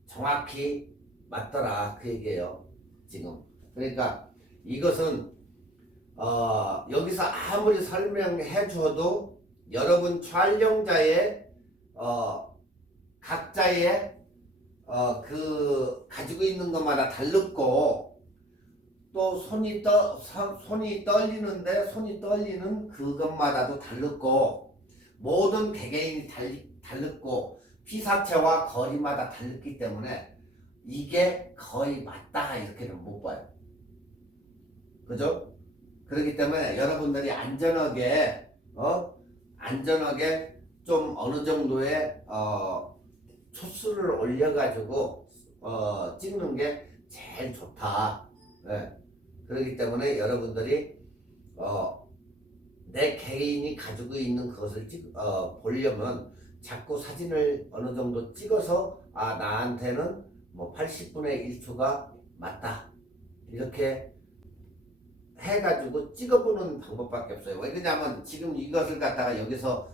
정확히 맞더라. 그 얘기예요. 지금. 그러니까 이것은 여기서 아무리 설명해 줘도 여러분 촬영자의 각자의 그 가지고 있는 것마다 다르고, 또 손이 떨리는데 손이 떨리는 그것마다도 다르고, 모든 개개인이 다르고 피사체와 거리마다 다르기 때문에 이게 거의 맞다 이렇게는 못 봐요. 그죠? 그렇기 때문에 여러분들이 안전하게 좀 어느 정도의 초수를 올려가지고 찍는 게 제일 좋다. 네. 그렇기 때문에 여러분들이 내 개인이 가지고 있는 그것을 보려면 자꾸 사진을 어느 정도 찍어서 나한테는 뭐 80분의 1초가 맞다 이렇게 해가지고 찍어보는 방법밖에 없어요. 왜 그러냐면 지금 이것을 갖다가 여기서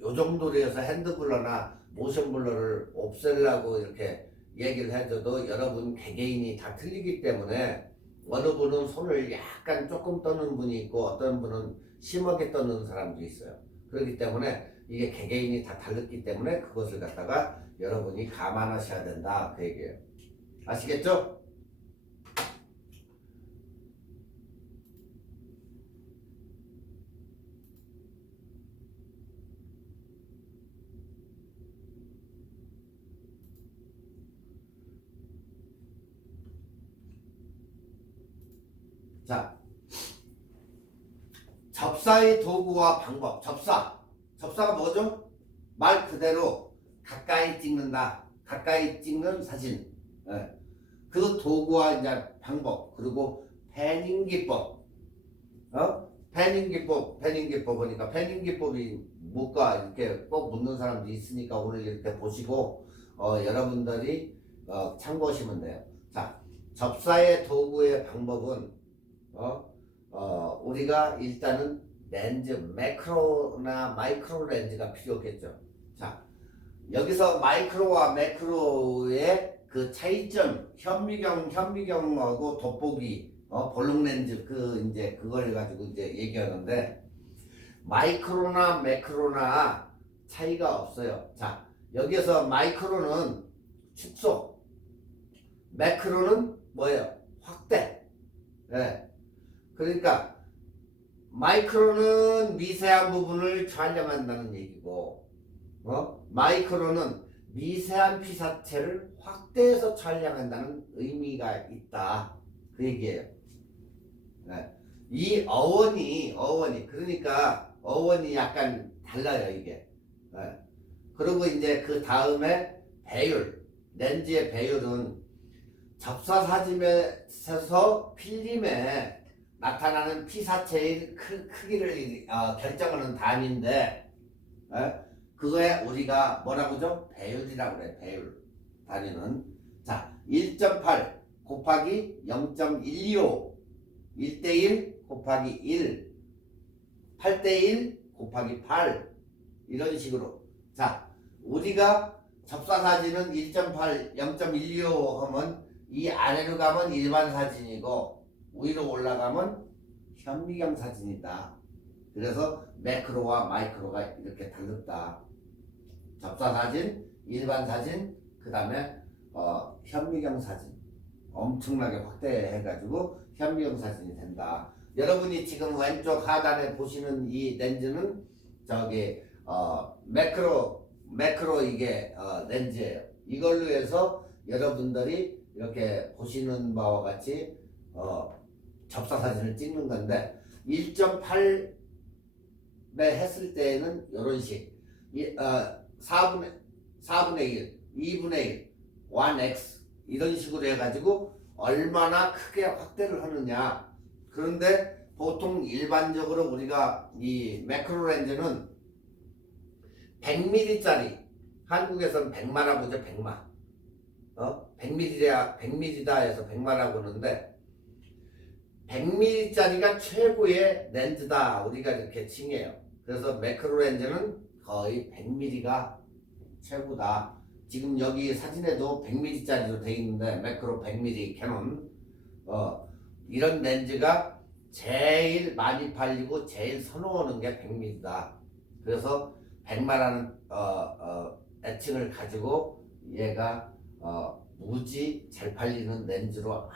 요 정도로 해서 핸드블러나 모션블러를 없애려고 이렇게 얘기를 해줘도 여러분 개개인이 다 틀리기 때문에 어느 분은 손을 약간 조금 떠는 분이 있고 어떤 분은 심하게 떠는 사람도 있어요. 그렇기 때문에 이게 개개인이 다 다르기 때문에 그것을 갖다가 여러분이 감안하셔야 된다 그 얘기예요. 아시겠죠? 자, 접사의 도구와 방법. 접사가 뭐죠? 말 그대로 가까이 찍는다. 가까이 찍는 사진. 예. 그 도구와 이제 방법, 그리고 패닝 기법. 패닝 기법 보니까 패닝 기법이 뭘까 이렇게 꼭 묻는 사람도 있으니까 오늘 이렇게 보시고, 여러분들이 참고하시면 돼요. 자, 접사의 도구의 방법은 우리가 일단은 렌즈 매크로나 마이크로 렌즈가 필요겠죠. 자, 여기서 마이크로와 매크로의 그 차이점, 현미경하고 돋보기, 볼록 렌즈 이제 그걸 가지고 이제 얘기하는데 마이크로나 매크로나 차이가 없어요. 자, 여기서 마이크로는 축소, 매크로는 뭐예요? 확대. 네. 그러니까 마이크로는 미세한 부분을 촬영한다는 얘기고, 마이크로는 미세한 피사체를 확대해서 촬영한다는 의미가 있다. 그 얘기예요. 네. 이 어원이 그러니까 어원이 약간 달라요, 이게. 네. 그리고 이제 그 다음에 배율, 렌즈의 배율은 접사 사진에서 필름에 나타나는 피사체의 크기를 결정하는 단위인데, 그거에 우리가 뭐라고 하죠? 배율이라고 그래. 배율 단위는 자 1.8 곱하기 0.125 1대1 곱하기 1 8대1 곱하기 8 이런 식으로. 자, 우리가 접사 사진은 1.8 0.125 하면 이 아래로 가면 일반 사진이고 위로 올라가면 현미경 사진이다. 그래서 매크로와 마이크로가 이렇게 다르다. 접사 사진, 일반 사진, 그 다음에 현미경 사진 엄청나게 확대해가지고 현미경 사진이 된다. 여러분이 지금 왼쪽 하단에 보시는 이 렌즈는 저기 매크로 이게 렌즈예요. 이걸로 해서 여러분들이 이렇게 보시는 바와 같이 접사 사진을 찍는 건데 1.8배 했을 때에는 이런 식 4분의 1, 2분의 1, 1x 이런 식으로 해가지고 얼마나 크게 확대를 하느냐. 그런데 보통 일반적으로 우리가 이 매크로 렌즈는 100mm짜리 한국에서는 100마라고 하죠. 100마 100mm다 해서 100마라고 하는데 100mm짜리가 최고의 렌즈다 우리가 이렇게 칭해요. 그래서 매크로 렌즈는 거의 100mm가 최고다. 지금 여기 사진에도 100mm짜리로 되어 있는데 매크로 100mm 캐논 이런 렌즈가 제일 많이 팔리고 제일 선호하는 게 100mm다. 그래서 100마라는 애칭을 가지고 얘가 무지 잘 팔리는 렌즈로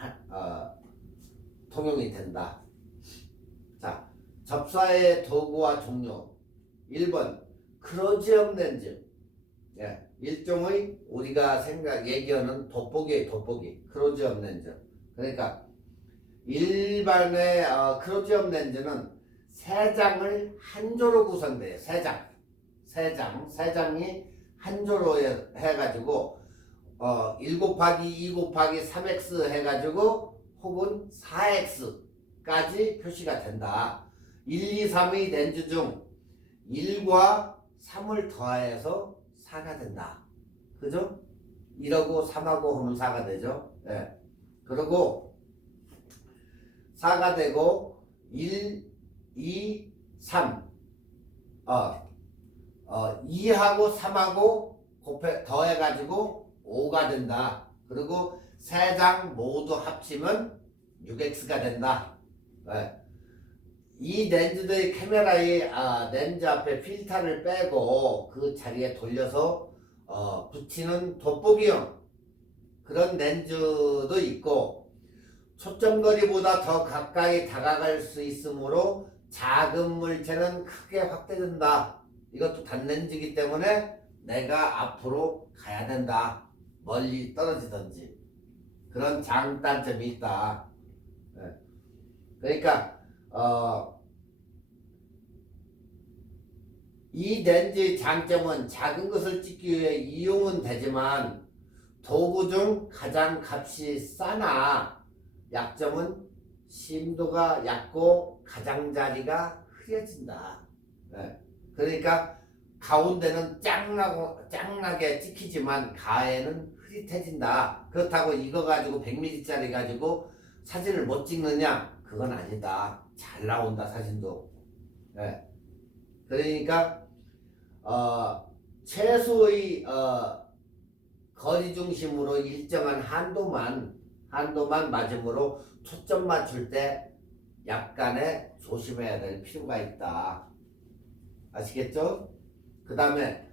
통용이 된다. 자, 접사의 도구와 종류 1번 크로지엄 렌즈. 예, 일종의 우리가 얘기하는 돋보기의 돋보기 크로지엄 렌즈. 그러니까 일반의 크로지엄 렌즈는 세 장을 한 조로 구성돼요. 세 장이 한 조로 해가지고 1 곱하기 2 곱하기 3x 해가지고 혹은 4x까지 표시가 된다. 1, 2, 3의 렌즈 중 1과 3을 더해서 4가 된다. 그죠? 1하고 3하고 하면 4가 되죠. 예. 그리고 4가 되고 1, 2, 3 2하고 3하고 더해가지고 5가 된다. 그리고 세 장 모두 합치면 6x가 된다. 네. 이 렌즈들의 카메라의 렌즈 앞에 필터를 빼고 그 자리에 돌려서 붙이는 돋보기형 그런 렌즈도 있고 초점거리보다 더 가까이 다가갈 수 있으므로 작은 물체는 크게 확대된다. 이것도 단렌즈이기 때문에 내가 앞으로 가야 된다. 멀리 떨어지든지 그런 장단점이 있다. 네. 그러니까 이 렌즈의 장점은 작은 것을 찍기 위해 이용은 되지만 도구 중 가장 값이 싸나 약점은 심도가 얕고 가장자리가 흐려진다. 네. 그러니까 가운데는 짱나게 찍히지만 가에는 흐릿해진다. 그렇다고 이거 가지고 100mm짜리 가지고 사진을 못 찍느냐? 그건 아니다. 잘 나온다 사진도. 예. 그러니까 최소의 거리 중심으로 일정한 한도만 맞음으로 초점 맞출 때 약간의 조심해야 될 필요가 있다. 아시겠죠? 그 다음에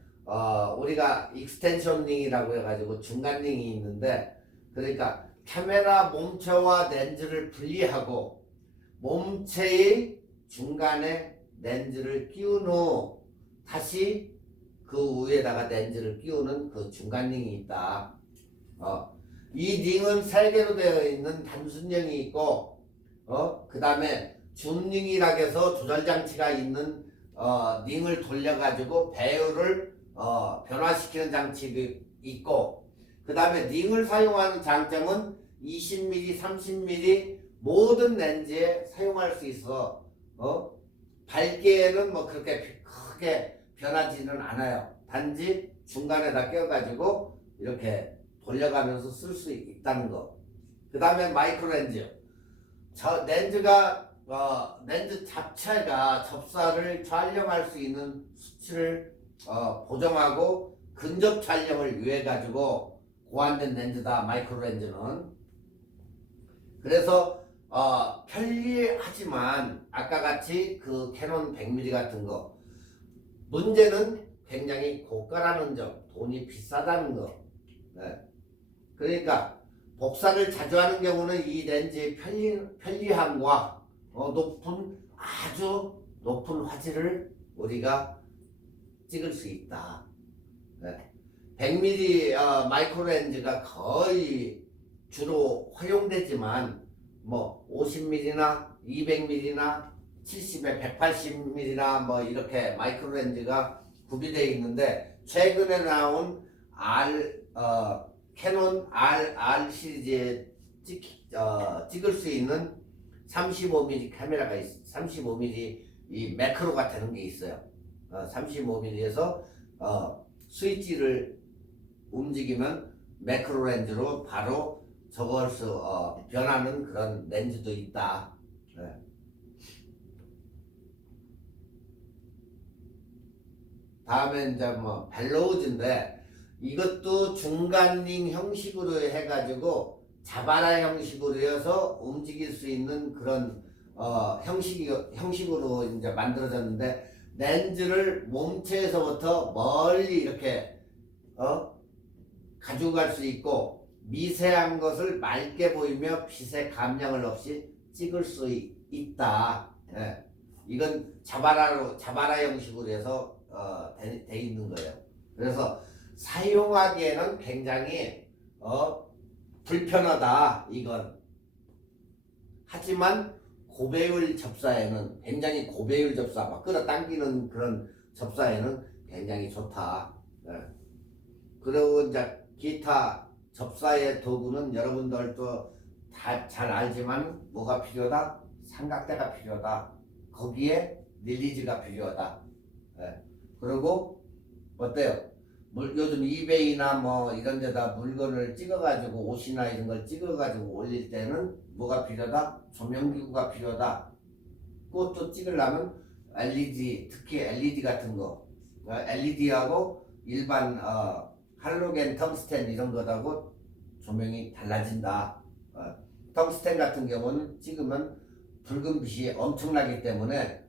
우리가 익스텐션 링이라고 해가지고 중간 링이 있는데, 그러니까 카메라 몸체와 렌즈를 분리하고 몸체의 중간에 렌즈를 끼운 후 다시 그 위에다가 렌즈를 끼우는 그 중간 링이 있다. 이 링은 3개로 되어 있는 단순형이 있고, 그 다음에 줌링이라고 해서 조절장치가 있는 링을 돌려가지고 배율을 변화시키는 장치가 있고, 그 다음에 링을 사용하는 장점은 20mm, 30mm 모든 렌즈에 사용할 수 있어. 밝기에는 뭐 그렇게 크게 변하지는 않아요. 단지 중간에다 껴가지고 이렇게 돌려가면서 쓸 수 있다는 거. 그 다음에 마이크로 렌즈. 저 렌즈가 렌즈 자체가 접사를 촬영할 수 있는 수치를 보정하고 근접 촬영을 위해 가지고 고안된 렌즈다, 마이크로 렌즈는. 그래서 편리하지만 아까 같이 그 캐논 100mm 같은 거 문제는 굉장히 고가라는 점, 돈이 비싸다는 거. 네. 그러니까 복사를 자주 하는 경우는 이 렌즈의 편리함과 아주 높은 화질을 우리가 찍을 수 있다. 네. 100mm 마이크로 렌즈가 거의 주로 활용되지만 뭐 50mm나 200mm나 70에 180mm나 뭐 이렇게 마이크로 렌즈가 구비되어 있는데, 최근에 나온 캐논 R 시리즈에 찍을 수 있는 35mm 카메라가 있어요. 35mm 이 매크로가 되는 게 있어요. 35mm에서 스위치를 움직이면 매크로 렌즈로 바로 저걸 변하는 그런 렌즈도 있다. 네. 다음에 이제 뭐 벨로우즈인데, 이것도 중간링 형식으로 해가지고 자바라 형식으로 해서 움직일 수 있는 그런 형식으로 이제 만들어졌는데, 렌즈를 몸체에서부터 멀리 이렇게 가지고 갈 수 있고, 미세한 것을 맑게 보이며 빛의 감량을 없이 찍을 수 있다. 예. 이건 자바라 형식으로 해서 돼 있는 거예요. 그래서 사용하기에는 굉장히 불편하다 이건. 하지만 고배율 접사에는, 굉장히 고배율 접사 막 끌어당기는 그런 접사에는 굉장히 좋다. 네. 그리고 이제 기타 접사의 도구는 여러분들도 다 잘 알지만 뭐가 필요하다? 삼각대가 필요하다. 거기에 릴리즈가 필요하다. 네. 그리고 어때요? 요즘 이베이나 뭐 이런 데다 물건을 찍어가지고 옷이나 이런 걸 찍어가지고 올릴 때는 뭐가 필요하다? 조명기구가 필요하다. 그것도 찍으려면 LED, 특히 LED 같은 거, LED하고 일반 할로겐 텅스텐 이런 거하고 조명이 달라진다. 텅스텐 같은 경우는 찍으면 붉은 빛이 엄청나기 때문에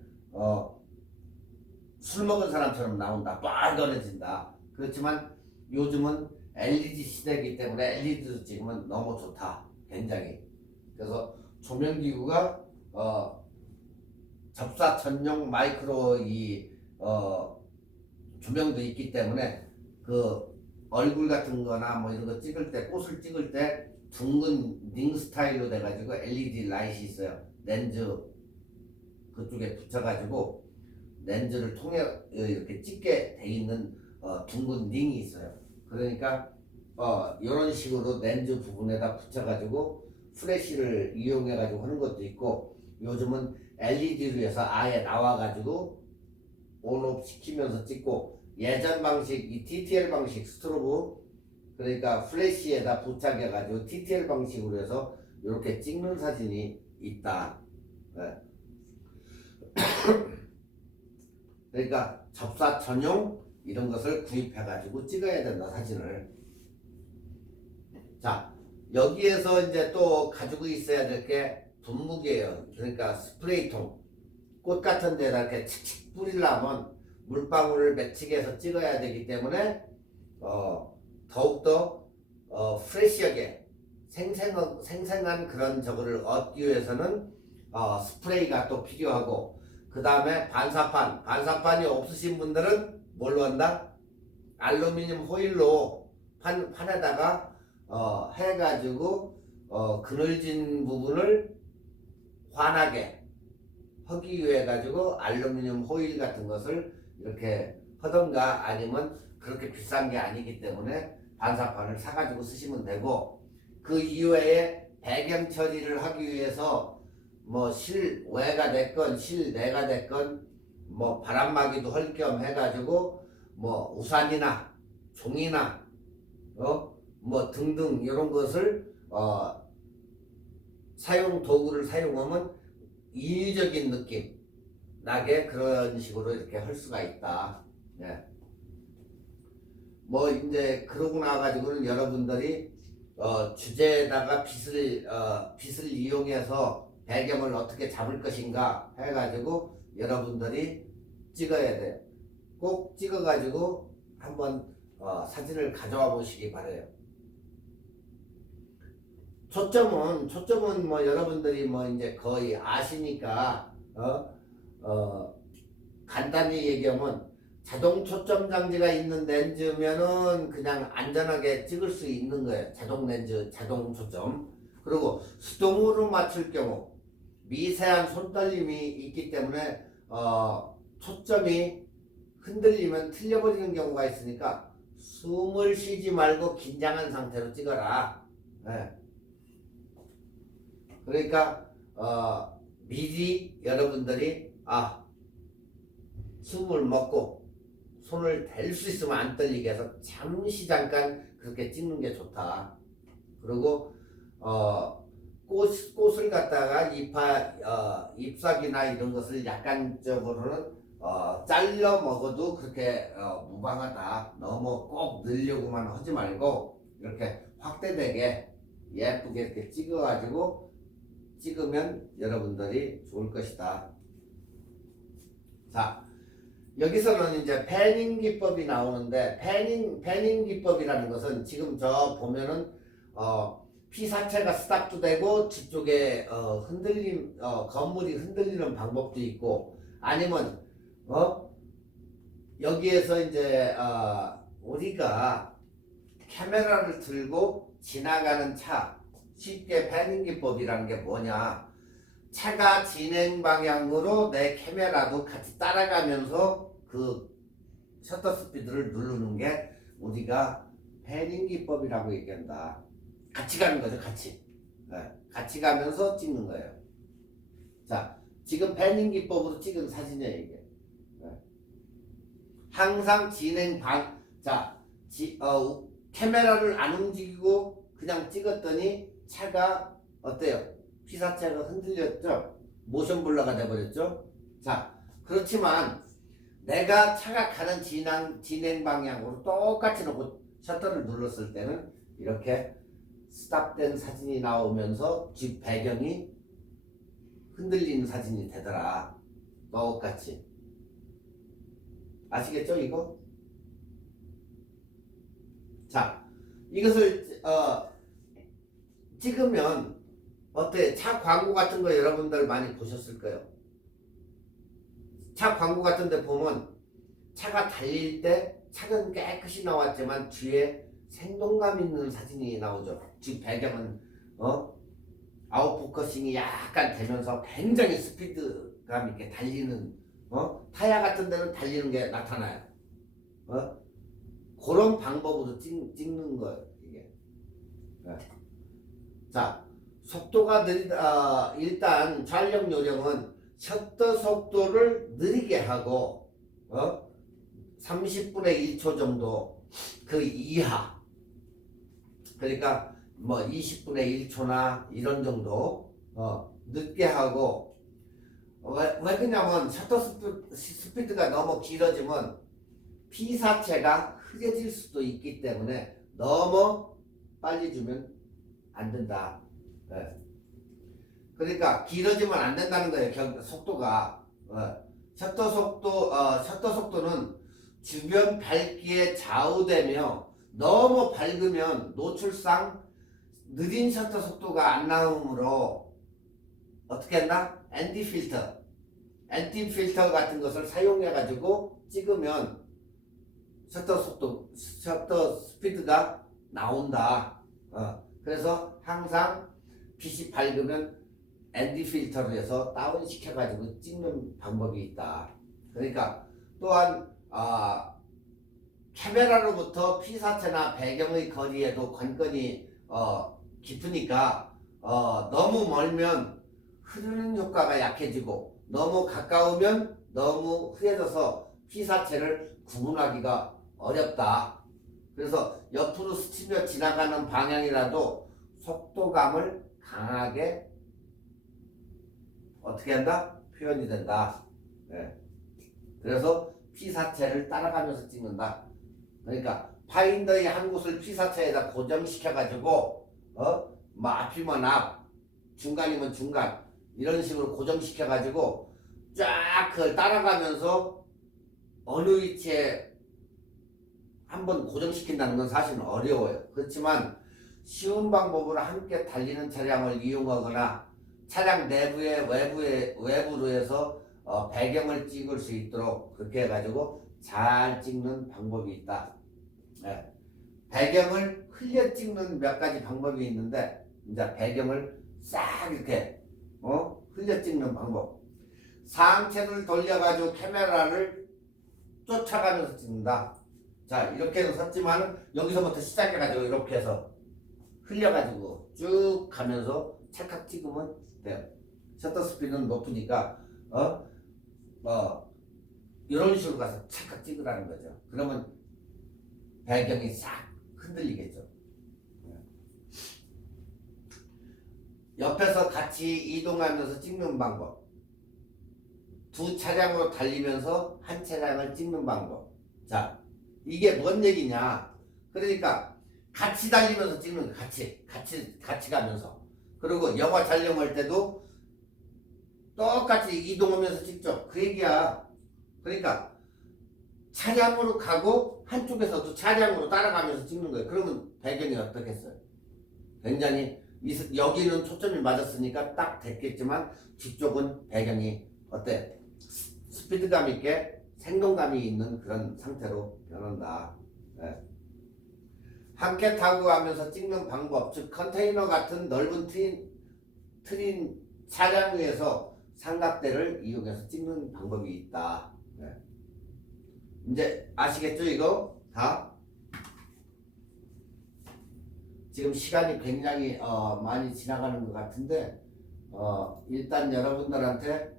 술 먹은 사람처럼 나온다. 빨개진다. 그렇지만 요즘은 LED 시대이기 때문에 LED도 찍으면 너무 좋다. 굉장히. 그래서 조명기구가 접사 전용 마이크로 조명도 있기 때문에 그 얼굴 같은 거나 뭐 이런 거 찍을 때, 꽃을 찍을 때 둥근 링 스타일로 돼가지고 LED 라이트이 있어요. 렌즈 그쪽에 붙여가지고 렌즈를 통해 이렇게 찍게 돼 있는 둥근 링이 있어요. 그러니까 이런 식으로 렌즈 부분에다 붙여가지고 플래시를 이용해가지고 하는 것도 있고, 요즘은 LED로 해서 아예 나와가지고 온오프 시키면서 찍고, 예전 방식, 이 TTL 방식 스트로브, 그러니까 플래시에다 부착해가지고 TTL 방식으로 해서 이렇게 찍는 사진이 있다. 네. 그러니까 접사 전용 이런 것을 구입해가지고 찍어야 된다, 사진을. 자, 여기에서 이제 또 가지고 있어야 될 게 분무기예요. 그러니까 스프레이통. 꽃 같은 데다 이렇게 칙칙 뿌리려면 물방울을 맺히게 해서 찍어야 되기 때문에 더욱더 프레시하게 생생한 그런 저거를 얻기 위해서는 스프레이가 또 필요하고, 그 다음에 반사판이 없으신 분들은 뭘로 한다? 알루미늄 호일로 판에다가 해가지고 그늘진 부분을 환하게 하기 위해 가지고 알루미늄 호일 같은 것을 이렇게 하던가, 아니면 그렇게 비싼 게 아니기 때문에 반사판을 사가지고 쓰시면 되고, 그 이외에 배경 처리를 하기 위해서 뭐 실외가 됐건 실내가 됐건 뭐 바람막이도 할 겸 해가지고 뭐 우산이나 종이나 뭐 등등 이런 것을 사용 도구를 사용하면 인위적인 느낌 나게 그런 식으로 이렇게 할 수가 있다. 예. 뭐 이제 그러고 나가지고는 여러분들이 주제에다가 빛을 이용해서 배경을 어떻게 잡을 것인가 해가지고 여러분들이 찍어야 돼요. 꼭 찍어가지고 한번 사진을 가져와 보시기 바래요. 초점은 뭐 여러분들이 뭐 이제 거의 아시니까 간단히 얘기하면 자동 초점 장치가 있는 렌즈면은 그냥 안전하게 찍을 수 있는 거예요. 자동 렌즈, 자동 초점. 그리고 수동으로 맞출 경우 미세한 손떨림이 있기 때문에 초점이 흔들리면 틀려버리는 경우가 있으니까 숨을 쉬지 말고 긴장한 상태로 찍어라. 네. 그러니까 미리 여러분들이 숨을 먹고 손을 댈 수 있으면 안 떨리게 해서 잠시 잠깐 그렇게 찍는 게 좋다. 그리고 꽃을 갖다가 잎사귀나 이런 것을 약간적으로는 잘라 먹어도 그렇게 무방하다. 너무 꼭 넣으려고만 하지 말고 이렇게 확대되게 예쁘게 이렇게 찍어가지고 찍으면 여러분들이 좋을 것이다. 자, 여기서는 이제 패닝 기법이 나오는데, 패닝 기법이라는 것은 지금 저 보면은 피사체가 스탑도 되고 뒤쪽에 건물이 흔들리는 방법도 있고, 아니면 여기에서 이제 우리가 카메라를 들고 지나가는 차, 쉽게 패닝 기법이라는 게 뭐냐, 차가 진행 방향으로 내 카메라도 같이 따라가면서 그 셔터 스피드를 누르는 게 우리가 패닝 기법이라고 얘기한다. 같이 가는 거죠, 같이. 네, 같이 가면서 찍는 거예요. 자, 지금 패닝 기법으로 찍은 사진이에요, 이게. 네. 항상 카메라를 안 움직이고 그냥 찍었더니 차가 어때요? 피사체가 흔들렸죠? 모션 블러가 돼버렸죠? 자, 그렇지만 내가 차가 가는 진행 방향으로 똑같이 놓고 셔터를 눌렀을 때는 이렇게 스탑된 사진이 나오면서 뒷 배경이 흔들리는 사진이 되더라. 똑같이. 아시겠죠, 이거? 자, 이것을 찍으면 어때? 차 광고 같은 거 여러분들 많이 보셨을 거예요. 차 광고 같은 데 보면 차가 달릴 때 차는 깨끗이 나왔지만 뒤에 생동감 있는 사진이 나오죠. 뒷 배경은 아웃포커싱이 약간 되면서 굉장히 스피드감 있게 달리는 타야 같은 데는 달리는 게 나타나요. 그런 방법으로 찍는 거예요, 이게. 네. 자, 속도가 느리다. 일단 촬영 요령은 셔터 속도를 느리게 하고 30분의 1초 정도 그 이하, 그러니까 뭐 20분의 1초나 이런 정도 늦게 하고, 왜 그러냐면 셔터 스피드가 너무 길어지면 피사체가 흐려질 수도 있기 때문에 너무 빨리 주면 안 된다. 네. 그러니까 길어지면 안 된다는 거예요. 속도가. 셔터 속도는 주변 밝기에 좌우되며 너무 밝으면 노출상 느린 셔터 속도가 안 나오므로 어떻게 했나? 엔티 필터 같은 것을 사용해 가지고 찍으면 셔터 스피드가 나온다. 그래서 항상 빛이 밝으면 엔디 필터를 해서 다운 시켜가지고 찍는 방법이 있다. 그러니까 또한 카메라로부터 피사체나 배경의 거리에도 관건이 깊으니까 너무 멀면 흐르는 효과가 약해지고 너무 가까우면 너무 흐려져서 피사체를 구분하기가 어렵다. 그래서 옆으로 스치며 지나가는 방향이라도 속도감을 강하게 어떻게 한다? 표현이 된다. 네. 그래서 피사체를 따라가면서 찍는다. 그러니까 파인더의 한 곳을 피사체에다 고정시켜가지고 뭐 앞이면 앞, 중간이면 중간 이런 식으로 고정시켜가지고 쫙 그걸 따라가면서 어느 위치에 한번 고정시킨다는 건 사실은 어려워요. 그렇지만 쉬운 방법으로 함께 달리는 차량을 이용하거나 차량 내부에 외부로 해서 배경을 찍을 수 있도록 그렇게 해가지고 잘 찍는 방법이 있다. 네. 배경을 흘려 찍는 몇 가지 방법이 있는데 이제 배경을 싹 이렇게 흘려 찍는 방법. 상체를 돌려가지고 카메라를 쫓아가면서 찍는다. 자, 이렇게 해서 썼지만 여기서부터 시작해가지고 이렇게 해서 흘려가지고 쭉 가면서 찰칵 찍으면 돼요. 셔터 스피드는 높으니까 이런 식으로 가서 찰칵 찍으라는 거죠. 그러면 배경이 싹 흔들리겠죠. 옆에서 같이 이동하면서 찍는 방법. 두 차량으로 달리면서 한 차량을 찍는 방법. 자, 이게 뭔 얘기냐? 그러니까 같이 달리면서 찍는 거, 같이 가면서. 그리고 영화 촬영할 때도 똑같이 이동하면서 찍죠. 그 얘기야. 그러니까 차량으로 가고 한쪽에서도 차량으로 따라가면서 찍는 거예요. 그러면 배경이 어떻겠어요? 굉장히 여기는 초점이 맞았으니까 딱 됐겠지만 뒤쪽은 배경이 어때? 스피드감 있게 생동감이 있는 그런 상태로 변한다. 네. 함께 타고 가면서 찍는 방법, 즉 컨테이너 같은 넓은 트인 차량 위에서 삼각대를 이용해서 찍는 방법이 있다. 네. 이제 아시겠죠? 이거 다? 지금 시간이 굉장히 많이 지나가는 것 같은데 일단 여러분들한테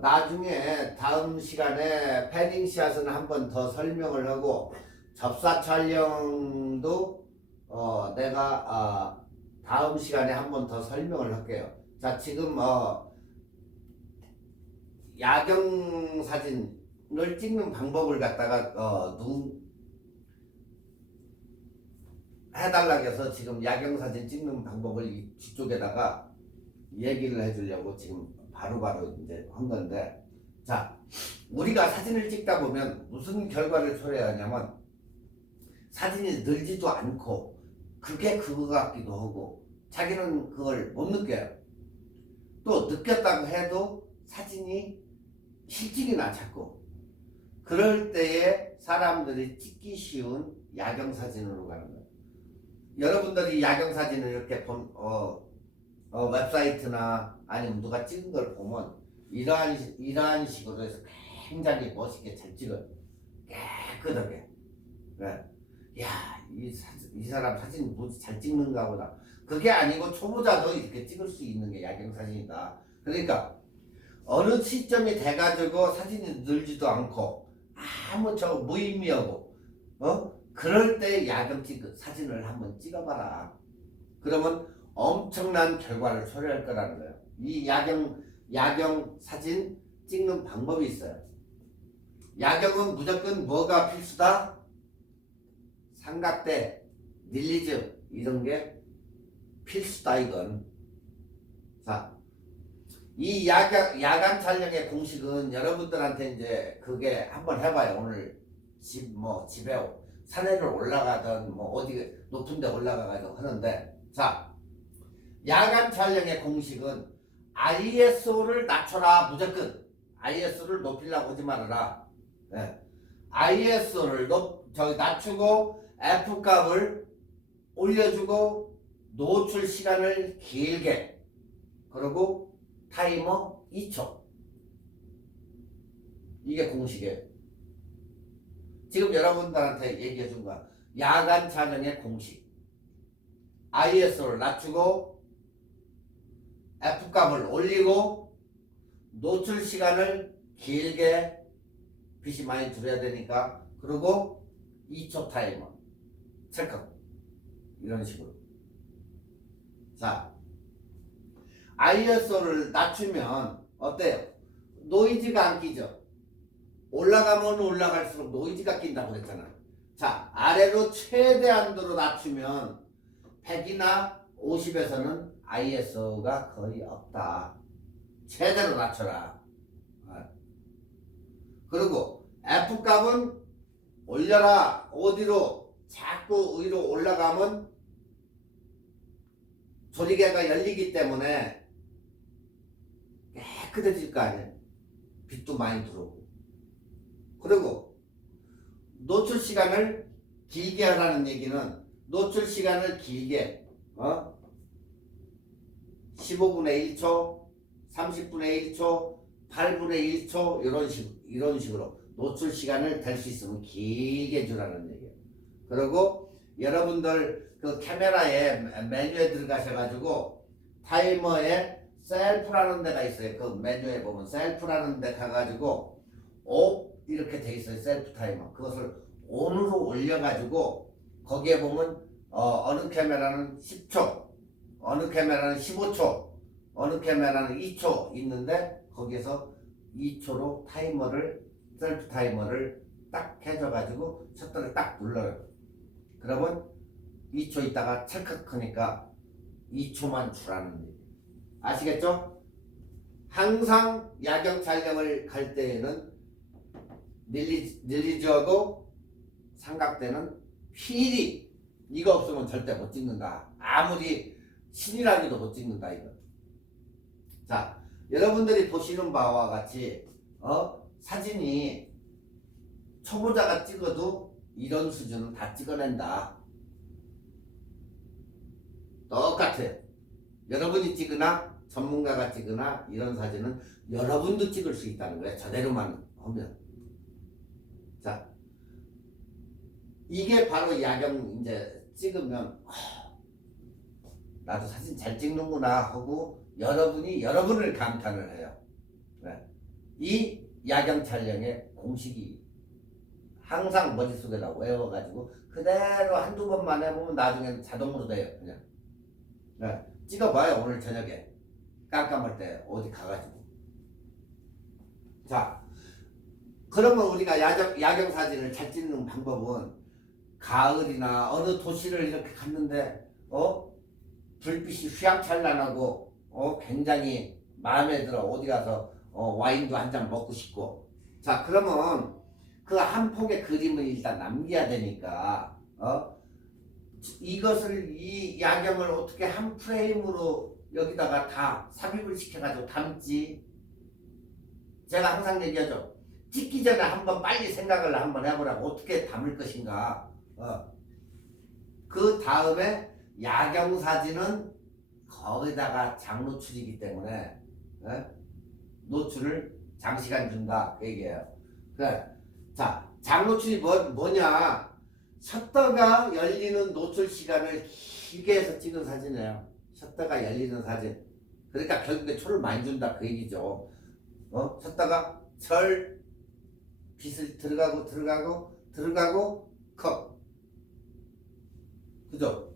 나중에 다음 시간에 패딩샷은 한 번 더 설명을 하고 접사 촬영도 내가 다음 시간에 한 번 더 설명을 할게요. 자, 지금 야경 사진을 찍는 방법을 갖다가 해달라고 해서 지금 야경 사진 찍는 방법을 이 뒤쪽에다가 얘기를 해주려고 지금 바로바로 이제 한 건데, 자, 우리가 사진을 찍다 보면 무슨 결과를 초래하냐면 사진이 늘지도 않고 그게 그거 같기도 하고 자기는 그걸 못 느껴요. 또 느꼈다고 해도 사진이 실증이나 자꾸. 그럴 때에 사람들이 찍기 쉬운 야경 사진으로 가는 거예요. 여러분들이 야경 사진을 이렇게 웹사이트나 아니면 누가 찍은 걸 보면 이러한 식으로 해서 굉장히 멋있게 잘 찍어요. 깨끗하게. 네. 야, 이 사람 사진 뭐지 잘 찍는가 보다. 그게 아니고 초보자도 이렇게 찍을 수 있는 게 야경 사진이다. 그러니까 어느 시점이 돼가지고 사진이 늘지도 않고 아무 저 무의미하고 그럴 때 야경 사진을 한번 찍어봐라. 그러면 엄청난 결과를 초래할 거라는 거예요. 이 야경 사진 찍는 방법이 있어요. 야경은 무조건 뭐가 필수다? 삼각대, 닐리즈 이런 게 필수다 이건. 자, 이 야간 촬영의 공식은 여러분들한테 이제 그게 한번 해봐요. 오늘 집에 산에를 올라가든 어디 높은 데 올라가가지고 하는데, 자, 야간 촬영의 공식은 ISO를 낮춰라. 무조건 ISO를 높이려고 하지 말아라. 네. ISO를 낮추고 F값을 올려주고 노출 시간을 길게, 그리고 타이머 2초. 이게 공식이에요. 지금 여러분들한테 얘기해 준 거야. 야간 촬영의 공식. ISO를 낮추고 F값을 올리고 노출 시간을 길게, 빛이 많이 들어야 되니까, 그리고 2초 타이머 체크. 이런 식으로. 자, ISO를 낮추면 어때요? 노이즈가 안 끼죠? 올라가면 올라갈수록 노이즈가 낀다고 그랬잖아. 자, 아래로 최대한도로 낮추면 100이나 50에서는 ISO가 거의 없다. 최대로 낮춰라. 그리고 F값은 올려라. 어디로? 자꾸 위로 올라가면 조리개가 열리기 때문에 깨끗해질 거 아니에요. 빛도 많이 들어오고. 그리고 노출 시간을 길게 하라는 얘기는, 노출 시간을 길게 15분의 1초, 30분의 1초, 8분의 1초 이런 식으로 노출 시간을 될 수 있으면 길게 주라는 얘기예요. 그리고 여러분들 그 카메라에 메뉴에 들어가셔가지고 타이머에 셀프라는 데가 있어요. 그 메뉴에 보면 셀프라는 데 가가지고 오 이렇게 돼 있어요. 셀프 타이머. 그것을 온으로 올려가지고 거기에 보면 어느 카메라는 10초, 어느 카메라는 15초, 어느 카메라는 2초 있는데, 거기에서 2초로 셀프 타이머를 딱 해줘가지고 셔터를 딱 눌러요. 그러면 2초 있다가 찰칵하니까 2초만 주라는 얘기. 아시겠죠? 항상 야경 촬영을 갈 때에는 닐리즈하고 삼각대는 필히, 이거 없으면 절대 못 찍는다. 아무리 신이라기도 못 찍는다 이거. 자, 여러분들이 보시는 바와 같이 사진이 초보자가 찍어도 이런 수준은 다 찍어낸다. 똑같아요. 여러분이 찍으나 전문가가 찍으나 이런 사진은 여러분도 찍을 수 있다는 거예요. 저대로만 하면. 자, 이게 바로 야경 이제 찍으면 나도 사진 잘 찍는구나 하고 여러분이 여러분을 감탄을 해요. 네. 이 야경 촬영의 공식이 항상 머릿속에다 외워가지고 그대로 한두 번만 해보면 나중에는 자동으로 돼요. 그냥 찍어봐요. 오늘 저녁에 깜깜할 때 어디 가가지고. 자, 그러면 우리가 야경 사진을 잘 찍는 방법은, 가을이나 어느 도시를 이렇게 갔는데 불빛이 휘황찬란하고 굉장히 마음에 들어. 어디 가서 와인도 한 잔 먹고 싶고. 자, 그러면 그 한 폭의 그림을 일단 남겨야 되니까 이것을, 이 야경을 어떻게 한 프레임으로 여기다가 다 삽입을 시켜가지고 담지. 제가 항상 얘기하죠. 찍기 전에 한번 빨리 생각을 한번 해보라고. 어떻게 담을 것인가. 그 다음에 야경 사진은 거기다가 장노출이기 때문에 노출을 장시간 준다 그 얘기예요. 그래. 자, 장노출이 뭐냐? 셔터가 열리는 노출 시간을 길게 해서 찍은 사진이에요. 셔터가 열리는 사진. 그러니까 결국에 초를 많이 준다 그 얘기죠. 쳤다가 절 빛을 들어가고 컷. 그죠?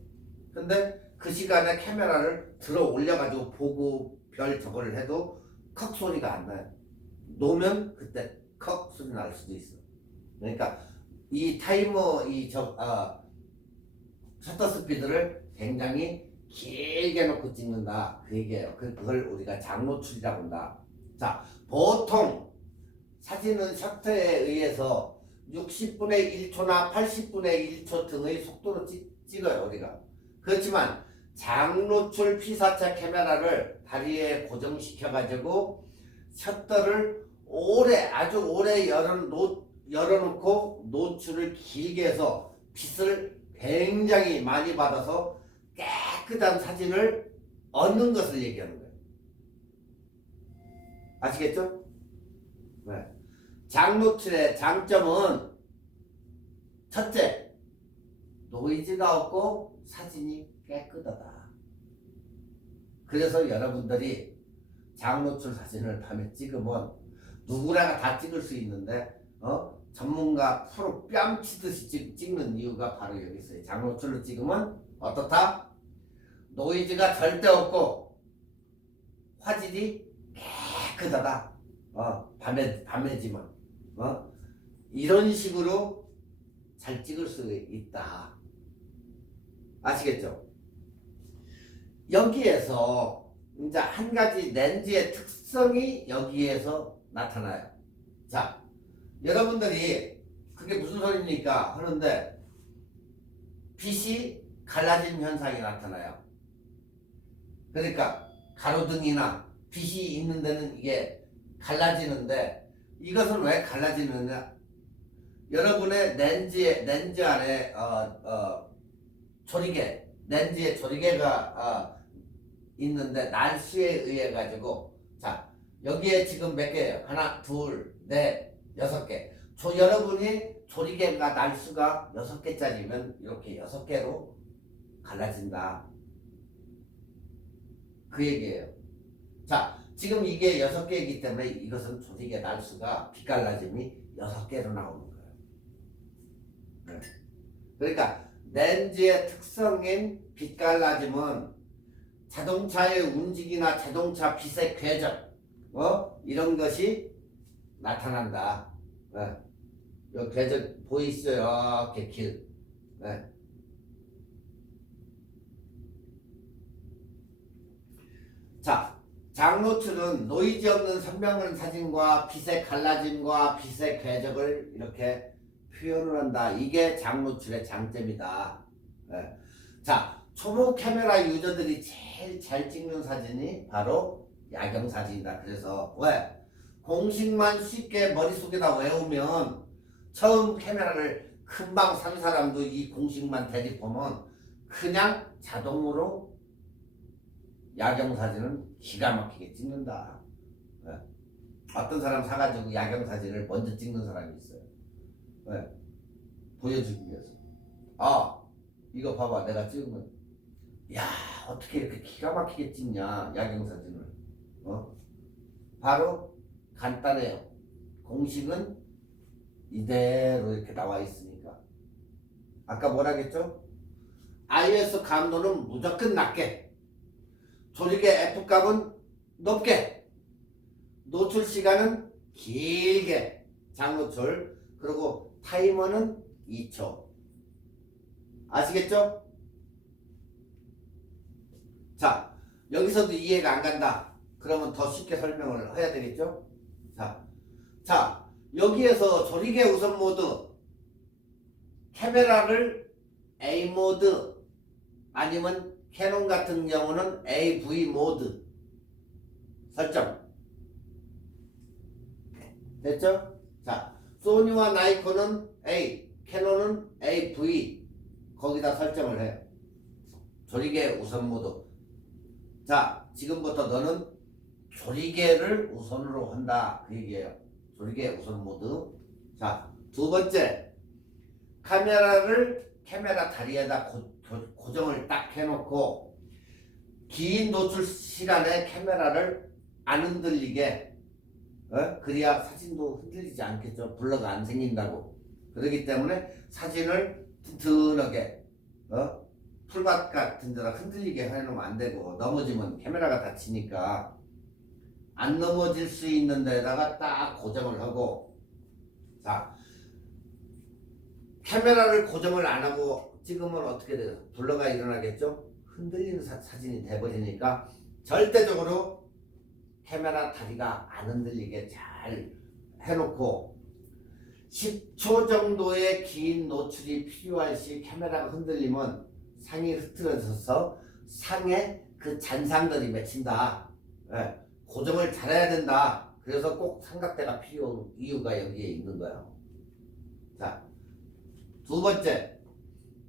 근데 그 시간에 카메라를 들어 올려가지고 보고 별 저거를 해도 컥 소리가 안 나요. 놓으면 그때 컥 소리 날 수도 있어. 그러니까 이 타이머 셔터 스피드를 굉장히 길게 놓고 찍는다 그 얘기예요. 그걸 우리가 장노출이라고 한다. 자, 보통 사진은 셔터에 의해서 60분의 1초나 80분의 1초 등의 속도로 찍어요 우리가. 그렇지만 장노출 피사체 카메라를 다리에 고정시켜 가지고 셔터를 아주 오래 열어놓고 노출을 길게 해서 빛을 굉장히 많이 받아서 깨끗한 사진을 얻는 것을 얘기하는 거예요. 아시겠죠? 네. 장노출의 장점은 첫째, 노이즈가 없고 사진이 깨끗하다. 그래서 여러분들이 장노출 사진을 밤에 찍으면 누구나 다 찍을 수 있는데 전문가 프로 뺨치듯이 찍는 이유가 바로 여기 있어요. 장노출로 찍으면 어떻다? 노이즈가 절대 없고 화질이 깨끗하다. 밤에지만 이런 식으로 잘 찍을 수 있다. 아시겠죠? 여기에서 이제 한 가지 렌즈의 특성이 여기에서 나타나요. 자, 여러분들이 그게 무슨 소리입니까? 하는데 빛이 갈라진 현상이 나타나요. 그러니까 가로등이나 빛이 있는 데는 이게 갈라지는데 이것은 왜 갈라지느냐? 여러분의 렌즈 안에 렌즈에 조리개가 있는데 날수에 의해 가지고 자 여기에 지금 몇 개예요? 하나, 둘, 넷, 6개. 여러분이 조리개가 날수가 6개짜리면 이렇게 6개로 갈라진다. 그 얘기예요. 자, 지금 이게 6개이기 때문에 이것은 조리개 날수가 빛갈라짐이 6개로 나오는 거예요. 네. 그러니까 렌즈의 특성인 빛갈라짐은 자동차의 움직이나 자동차 빛의 궤적 이런 것이 나타난다. 네. 이 궤적 보이시죠? 이렇게 길. 네. 자, 장노출은 노이즈 없는 선명한 사진과 빛의 갈라짐과 빛의 궤적을 이렇게 표현을 한다. 이게 장노출의 장점이다. 네. 자, 초보 카메라 유저들이 제일 잘 찍는 사진이 바로 야경 사진이다. 그래서 왜? 공식만 쉽게 머릿속에다 외우면 처음 카메라를 금방 산 사람도 이 공식만 대립하면 그냥 자동으로 야경 사진은 기가 막히게 찍는다. 네. 어떤 사람 사가지고 야경 사진을 먼저 찍는 사람이 있어요. 네. 보여주기 위해서. 이거 봐봐. 내가 찍은 건. 야, 어떻게 이렇게 기가 막히게 찍냐, 야경 사진을. 바로 간단해요. 공식은 이대로 이렇게 나와 있으니까. 아까 뭐라 했죠? IS 감도는 무조건 낮게, 조리개 F값은 높게, 노출 시간은 길게, 장노출, 그리고 타이머는 2초. 아시겠죠? 자, 여기서도 이해가 안 간다. 그러면 더 쉽게 설명을 해야 되겠죠? 자, 여기에서 조리개 우선 모드, 카메라를 A 모드, 아니면 캐논 같은 경우는 AV 모드 설정. 됐죠? 자, 소니와 나이콘은 A, 캐논은 AV, 거기다 설정을 해요. 조리개 우선 모드. 자, 지금부터 너는 조리개를 우선으로 한다. 그 얘기예요. 조리개 우선 모드. 자, 두 번째. 카메라 다리에다 고정을 딱 해놓고 긴 노출 시간에 카메라를 안 흔들리게 그래야 사진도 흔들리지 않겠죠. 블러가 안 생긴다고. 그렇기 때문에 사진을 튼튼하게 풀밭 같은 데다 흔들리게 해놓으면 안 되고, 넘어지면 카메라가 다치니까 안 넘어질 수 있는 데다가 딱 고정을 하고. 자, 카메라를 고정을 안 하고 찍으면 어떻게 돼요? 블러가 일어나겠죠? 흔들리는 사진이 돼버리니까 절대적으로 카메라 다리가 안 흔들리게 잘 해놓고, 10초 정도의 긴 노출이 필요할 시 카메라가 흔들리면 상이 흐트러져서 상에 그 잔상들이 맺힌다. 고정을 잘해야 된다. 그래서 꼭 삼각대가 필요한 이유가 여기에 있는 거예요. 자, 두 번째,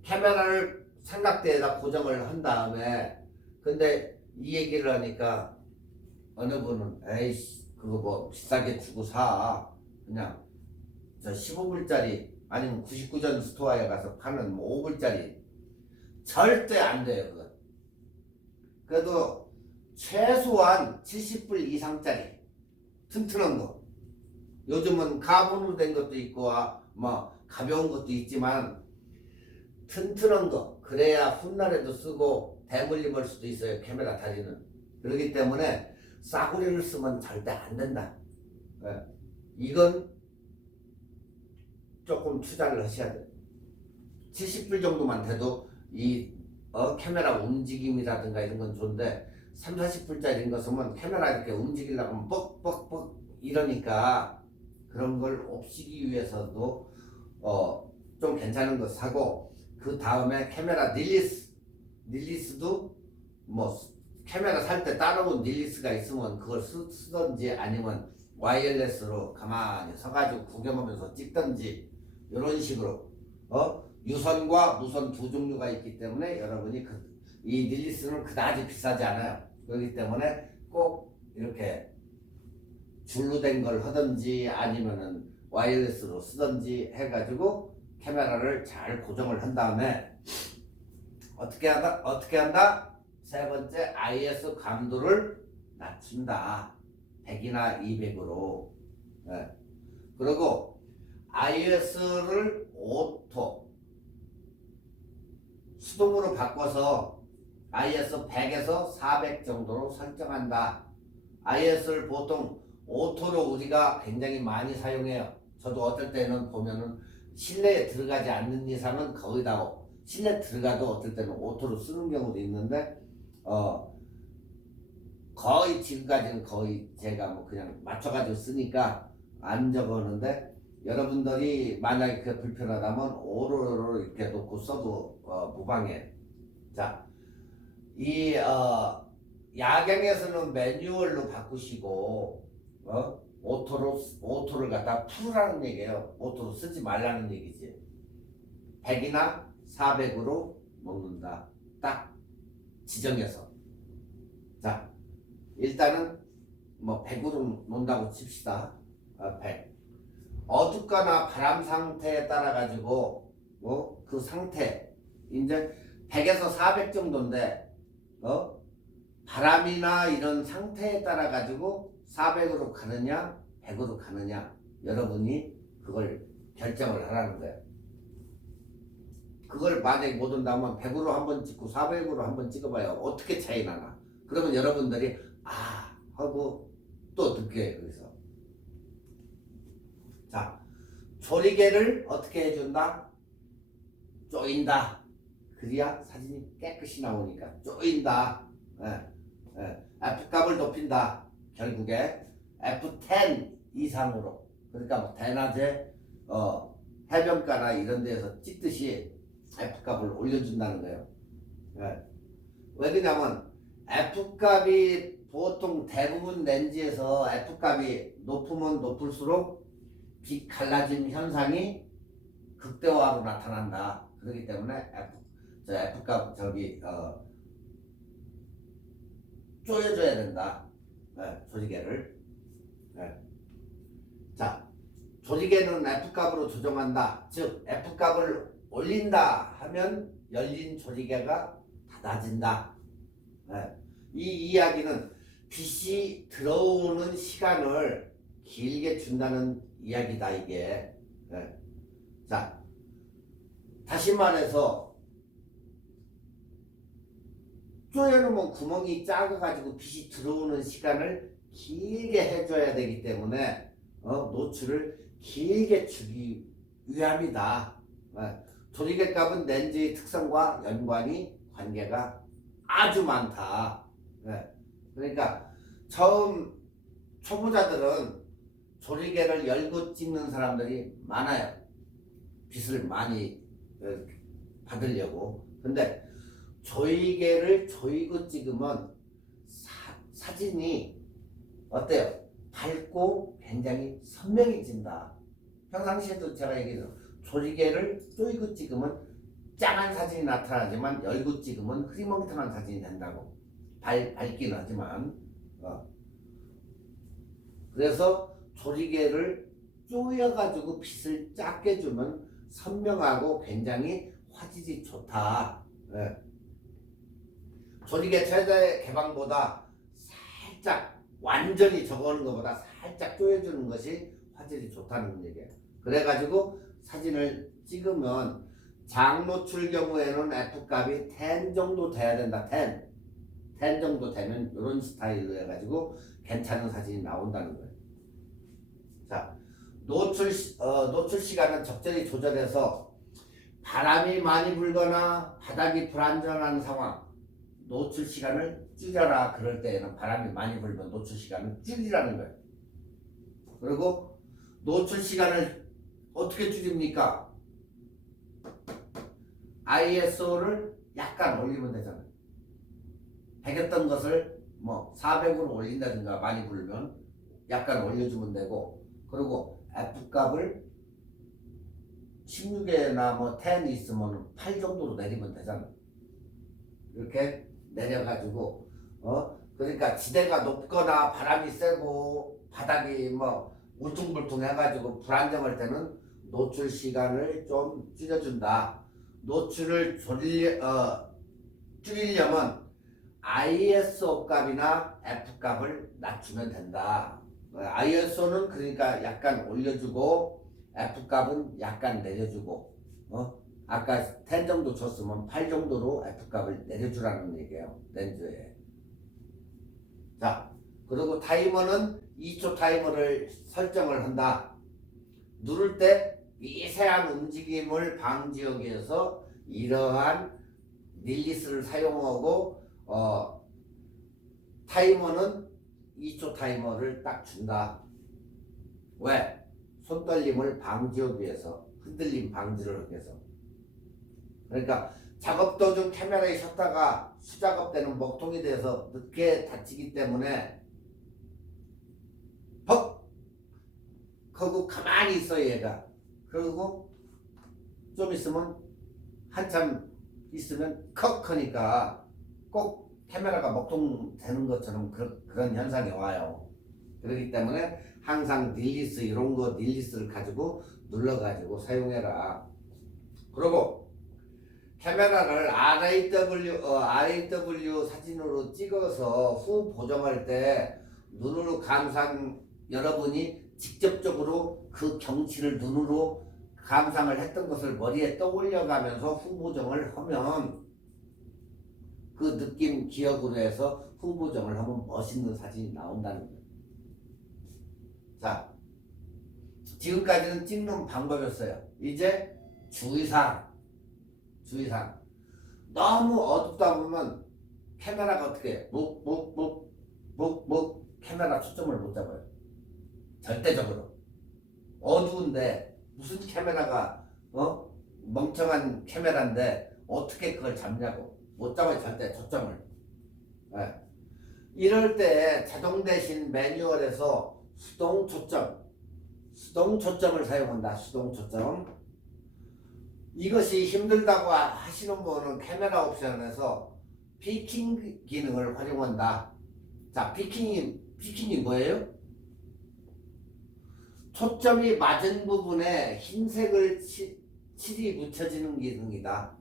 카메라를 삼각대에다 고정을 한 다음에, 근데 이 얘기를 하니까 어느 분은 에이씨 그거 뭐 비싸게 주고 사, 그냥 저 15불짜리 아니면 99전 스토어에 가서 파는 뭐 5불짜리. 절대 안 돼요. 그건. 그래도 최소한 70불 이상짜리 튼튼한 거. 요즘은 가본으로 된 것도 있고 뭐 가벼운 것도 있지만 튼튼한 거, 그래야 훗날에도 쓰고 대물림할 수도 있어요. 카메라 다리는. 그렇기 때문에 싸구려를 쓰면 절대 안 된다. 이건 조금 투자를 하셔야 돼요. 70불 정도만 돼도 이 카메라 움직임이라든가 이런 건 좋은데, 3, 40불짜리인 거 쓰면 카메라 이렇게 움직이려고 하면 뻑뻑뻑 이러니까, 그런 걸 없이기 위해서도 좀 괜찮은 거 사고, 그 다음에 카메라 닐리스도 뭐 카메라 살 때 따로 닐리스가 있으면 그걸 쓰던지, 아니면 와이어레스로 가만히 서가지고 구경하면서 찍던지, 이런 식으로 유선과 무선 두 종류가 있기 때문에 여러분이 이 닐리스는 그다지 비싸지 않아요. 그렇기 때문에 꼭 이렇게 줄로 된 걸 하든지 아니면은 와이어레스로 쓰든지 해가지고 카메라를 잘 고정을 한 다음에 어떻게 한다? 세 번째, IS 감도를 낮춘다. 100이나 200으로. 그리고 IS를 오토 수동으로 바꿔서 IS 100에서 400 정도로 설정한다. IS를 보통 오토로 우리가 굉장히 많이 사용해요. 저도 어떨 때는 보면은 실내에 들어가지 않는 이상은 거의 다, 실내 들어가도 어떨 때는 오토로 쓰는 경우도 있는데, 거의 지금까지는 거의 제가 뭐 그냥 맞춰가지고 쓰니까 안 적었는데, 여러분들이 만약에 그 불편하다면 오로로 이렇게 놓고 써도 무방해. 자, 이 야경에서는 매뉴얼로 바꾸시고 오토를 갖다 풀으라는 얘기예요. 오토로 쓰지 말라는 얘기지. 100이나 400으로 먹는다. 딱 지정해서. 자, 일단은 뭐 100으로 논다고 칩시다. 100. 어둡거나 바람 상태에 따라 가지고 그 상태 이제 100에서 400 정도인데 바람이나 이런 상태에 따라 가지고 400으로 가느냐 100으로 가느냐, 여러분이 그걸 결정을 하라는 거예요. 그걸 만약에 못 온다면 100으로 한번 찍고 400으로 한번 찍어봐요. 어떻게 차이 나나. 그러면 여러분들이 하고 또 듣게 해요. 그래서 자, 조리개를 어떻게 해준다? 조인다. 그래야 사진이 깨끗이 나오니까 조인다. F값을 높인다. 결국에 F10 이상으로. 그러니까 뭐 대낮에 해변가나 이런 데서 찍듯이 F값을 올려준다는 거예요. 왜 그러냐면 F값이 보통 대부분 렌즈에서 F값이 높으면 높을수록 빛 갈라짐 현상이 극대화로 나타난다. 그렇기 때문에 F값 조여줘야 된다. 조리개를. 자, 조리개는 F값으로 조정한다. 즉 F값을 올린다 하면 열린 조리개가 닫아진다. 이 이야기는 빛이 들어오는 시간을 길게 준다는 이야기다 이게. 예. 자, 다시 말해서 쪼여놓으면 구멍이 작아가지고 빛이 들어오는 시간을 길게 해줘야 되기 때문에 노출을 길게 주기 위함이다. 조리개값은 렌즈의 특성과 연관이 관계가 아주 많다. 그러니까 초보자들은 조리개를 열고 찍는 사람들이 많아요. 빛을 많이 받으려고. 근데 조리개를 조이고 찍으면 사진이 어때요? 밝고 굉장히 선명해진다. 평상시에도 제가 얘기해서 조리개를 조이고 찍으면 짱한 사진이 나타나지만 열고 찍으면 흐리멍텅한 사진이 된다고. 밝긴 하지만 그래서 조리개를 조여가지고 빛을 작게 주면 선명하고 굉장히 화질이 좋다. 조리개 최대 개방보다 살짝 완전히 적어놓은 것보다 살짝 조여주는 것이 화질이 좋다는 얘기예요. 그래가지고 사진을 찍으면 장노출 경우에는 F값이 10 정도 돼야 된다. 10 정도 되면 이런 스타일로 해가지고 괜찮은 사진이 나온다는 거예요. 자, 노출 시간은 적절히 조절해서 바람이 많이 불거나 바닥이 불안정한 상황, 노출 시간을 줄여라. 그럴 때에는 바람이 많이 불면 노출 시간을 줄이라는 거예요. 그리고 노출 시간을 어떻게 줄입니까? ISO를 약간 올리면 되잖아요. 100였던 것을 뭐 400으로 올린다든가 많이 부르면 약간 올려주면 되고, 그리고 F값을 16에나 뭐 10 있으면 8 정도로 내리면 되잖아요. 이렇게 내려가지고 그러니까 지대가 높거나 바람이 세고 바닥이 뭐 울퉁불퉁 해가지고 불안정할 때는 노출 시간을 좀 줄여준다. 노출을 줄이려면 ISO 값이나 F 값을 낮추면 된다. ISO는 그러니까 약간 올려주고 F 값은 약간 내려주고 아까 10 정도 줬으면 8 정도로 F 값을 내려주라는 얘기예요. 렌즈에. 자, 그리고 타이머는 2초 타이머를 설정을 한다. 누를 때 미세한 움직임을 방지하기 위해서 이러한 릴리스를 사용하고 타이머는 2초 타이머를 딱 준다. 왜? 손떨림을 방지하기 위해서, 흔들림 방지를 하기 위해서. 그러니까 작업 도중 카메라에 섰다가 수작업 때는 먹통이 돼서 늦게 다치기 때문에 퍽! 하고 가만히 있어 얘가. 그리고 좀 있으면 한참 있으면 컥 하니까 꼭 카메라가 먹통 되는 것처럼 그런 현상이 와요. 그렇기 때문에 항상 릴리스 이런 거 릴리스를 가지고 눌러가지고 사용해라. 그리고 카메라를 RAW 사진으로 찍어서 후 보정할 때 눈으로 여러분이 직접적으로 그 경치를 눈으로 감상을 했던 것을 머리에 떠올려가면서 후 보정을 하면 그 느낌 기억으로 해서 후 보정을 하면 멋있는 사진이 나온다는 거예요. 자, 지금까지는 찍는 방법이었어요. 이제 주의사항. 너무 어둡다 보면 카메라가 어떻게 해? 카메라 초점을 못 잡아요. 절대적으로. 어두운데 무슨 카메라가 멍청한 카메라인데 어떻게 그걸 잡냐고. 못 잡아요. 절대 초점을. 이럴 때 자동 대신 매뉴얼에서 수동 초점을 사용한다. 수동 초점. 이것이 힘들다고 하시는 분은 카메라 옵션에서 피킹 기능을 활용한다. 자, 피킹이 뭐예요? 초점이 맞은 부분에 흰색을 칠이 묻혀지는 기능이다.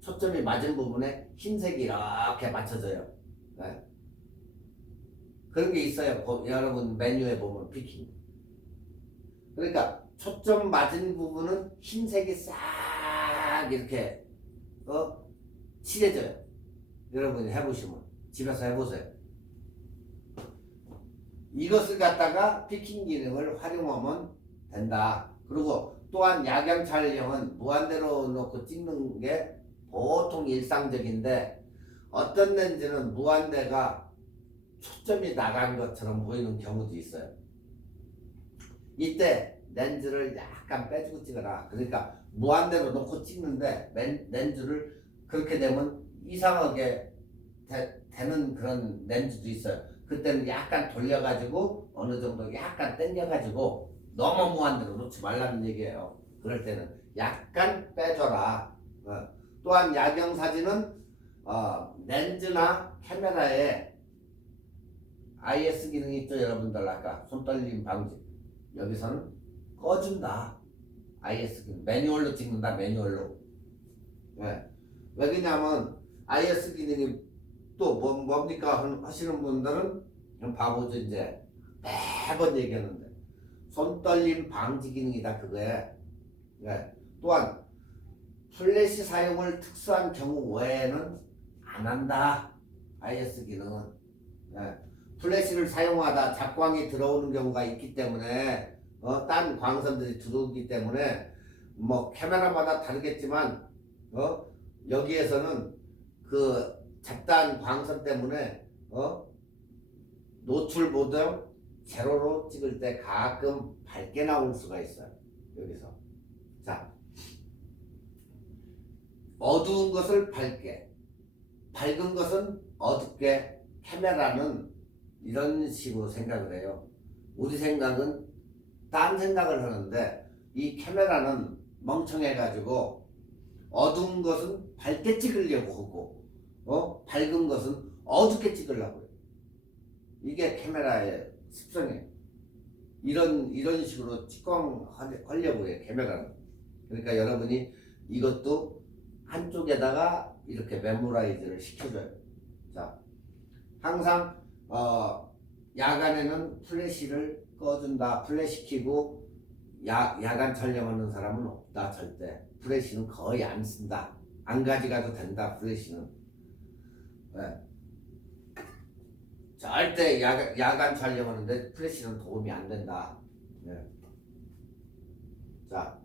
초점이 맞은 부분에 흰색이 이렇게 맞춰져요. 그런 게 있어요. 여러분 메뉴에 보면 피킹. 그러니까 초점 맞은 부분은 흰색이 싹 이렇게 칠해져요. 여러분이 해보시면 집에서 해보세요. 이것을 갖다가 피킹 기능을 활용하면 된다. 그리고 또한 야경 촬영은 무한대로 놓고 찍는 게 보통 일상적인데 어떤 렌즈는 무한대가 초점이 나간 것처럼 보이는 경우도 있어요. 이때 렌즈를 약간 빼주고 찍어라. 그러니까 무한대로 놓고 찍는데 렌즈를 그렇게 되면 이상하게 되는 그런 렌즈도 있어요. 그때는 약간 돌려가지고 어느 정도 약간 당겨가지고 너무 무한대로 놓지 말라는 얘기예요. 그럴 때는 약간 빼줘라. 또한 야경 사진은 렌즈나 카메라에 IS 기능이 있죠. 여러분들 아까 손떨림 방지 여기서는 꺼준다. IS 기능 매뉴얼로 찍는다. 매뉴얼로. 왜 그러냐면 IS 기능이 또 뭡니까 하시는 분들은 그냥 바보죠. 이제 매번 얘기하는데 손떨림 방지 기능이다 그거에. 또한 플래시 사용을 특수한 경우 외에는 안 한다. IS 기능은. 플래시를 사용하다 작광이 들어오는 경우가 있기 때문에 딴 광선들이 들어오기 때문에 뭐 카메라마다 다르겠지만 여기에서는 그 잡다한 광선 때문에 노출 보정 제로로 찍을 때 가끔 밝게 나올 수가 있어요. 여기서 자 어두운 것을 밝게 밝은 것은 어둡게 카메라는 이런 식으로 생각을 해요. 우리 생각은 딴 생각을 하는데 이 카메라는 멍청해가지고 어두운 것은 밝게 찍으려고 하고 밝은 것은 어둡게 찍으려고 해요. 이게 카메라의 습성이에요. 이런 식으로 찍광하려고 해요. 카메라는. 그러니까 여러분이 이것도 한쪽에다가 이렇게 메모라이즈를 시켜줘요. 자, 항상 야간에는 플래시를 꺼준다. 플래시 켜고 야간 촬영하는 사람은 없다. 절대. 플래시는 거의 안 쓴다. 안 가져가도 된다. 플래시는. 절대 야간 촬영하는데 플래시는 도움이 안 된다. 자,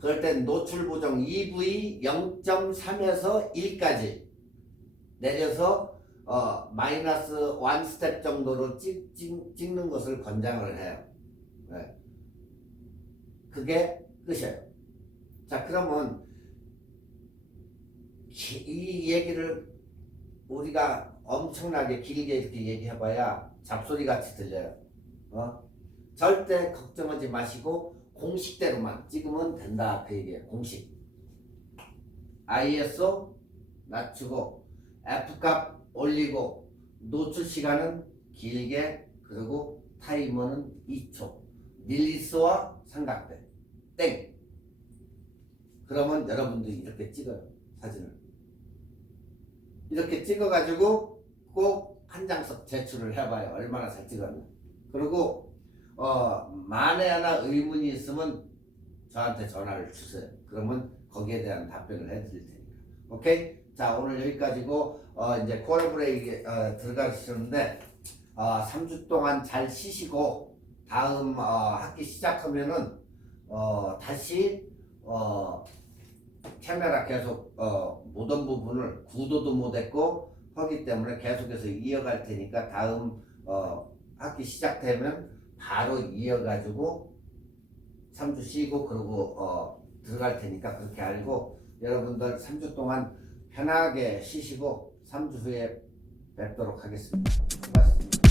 그럴 땐 노출 보정 EV 0.3에서 1까지 내려서 마이너스 1 스텝 정도로 찍는 것을 권장을 해요. 그게 끝이에요. 자, 그러면 이 얘기를 우리가 엄청나게 길게 이렇게 얘기해봐야 잡소리 같이 들려요. 절대 걱정하지 마시고 공식대로만 찍으면 된다. 그 얘기예요. 공식. ISO 낮추고 F값 올리고 노출 시간은 길게 그리고 타이머는 2초. 릴리스와 삼각대. 땡. 그러면 여러분들이 이렇게 찍어요. 사진을. 이렇게 찍어가지고 꼭 한 장씩 제출을 해봐요. 얼마나 잘 찍었나. 그리고 만에 하나 의문이 있으면 저한테 전화를 주세요. 그러면 거기에 대한 답변을 해드릴 테니까. 오케이? 자, 오늘 여기까지고 이제 코어 브레이크 들어가시는데 3주 동안 잘 쉬시고 다음 학기 시작하면은 다시 카메라 계속 모든 부분을 구도도 못했고 하기 때문에 계속해서 이어갈 테니까 다음 학기 시작되면 바로 이어가지고 3주 쉬고 그러고 들어갈 테니까 그렇게 알고 여러분들 3주 동안 편하게 쉬시고 3주 후에 뵙도록 하겠습니다. 고맙습니다.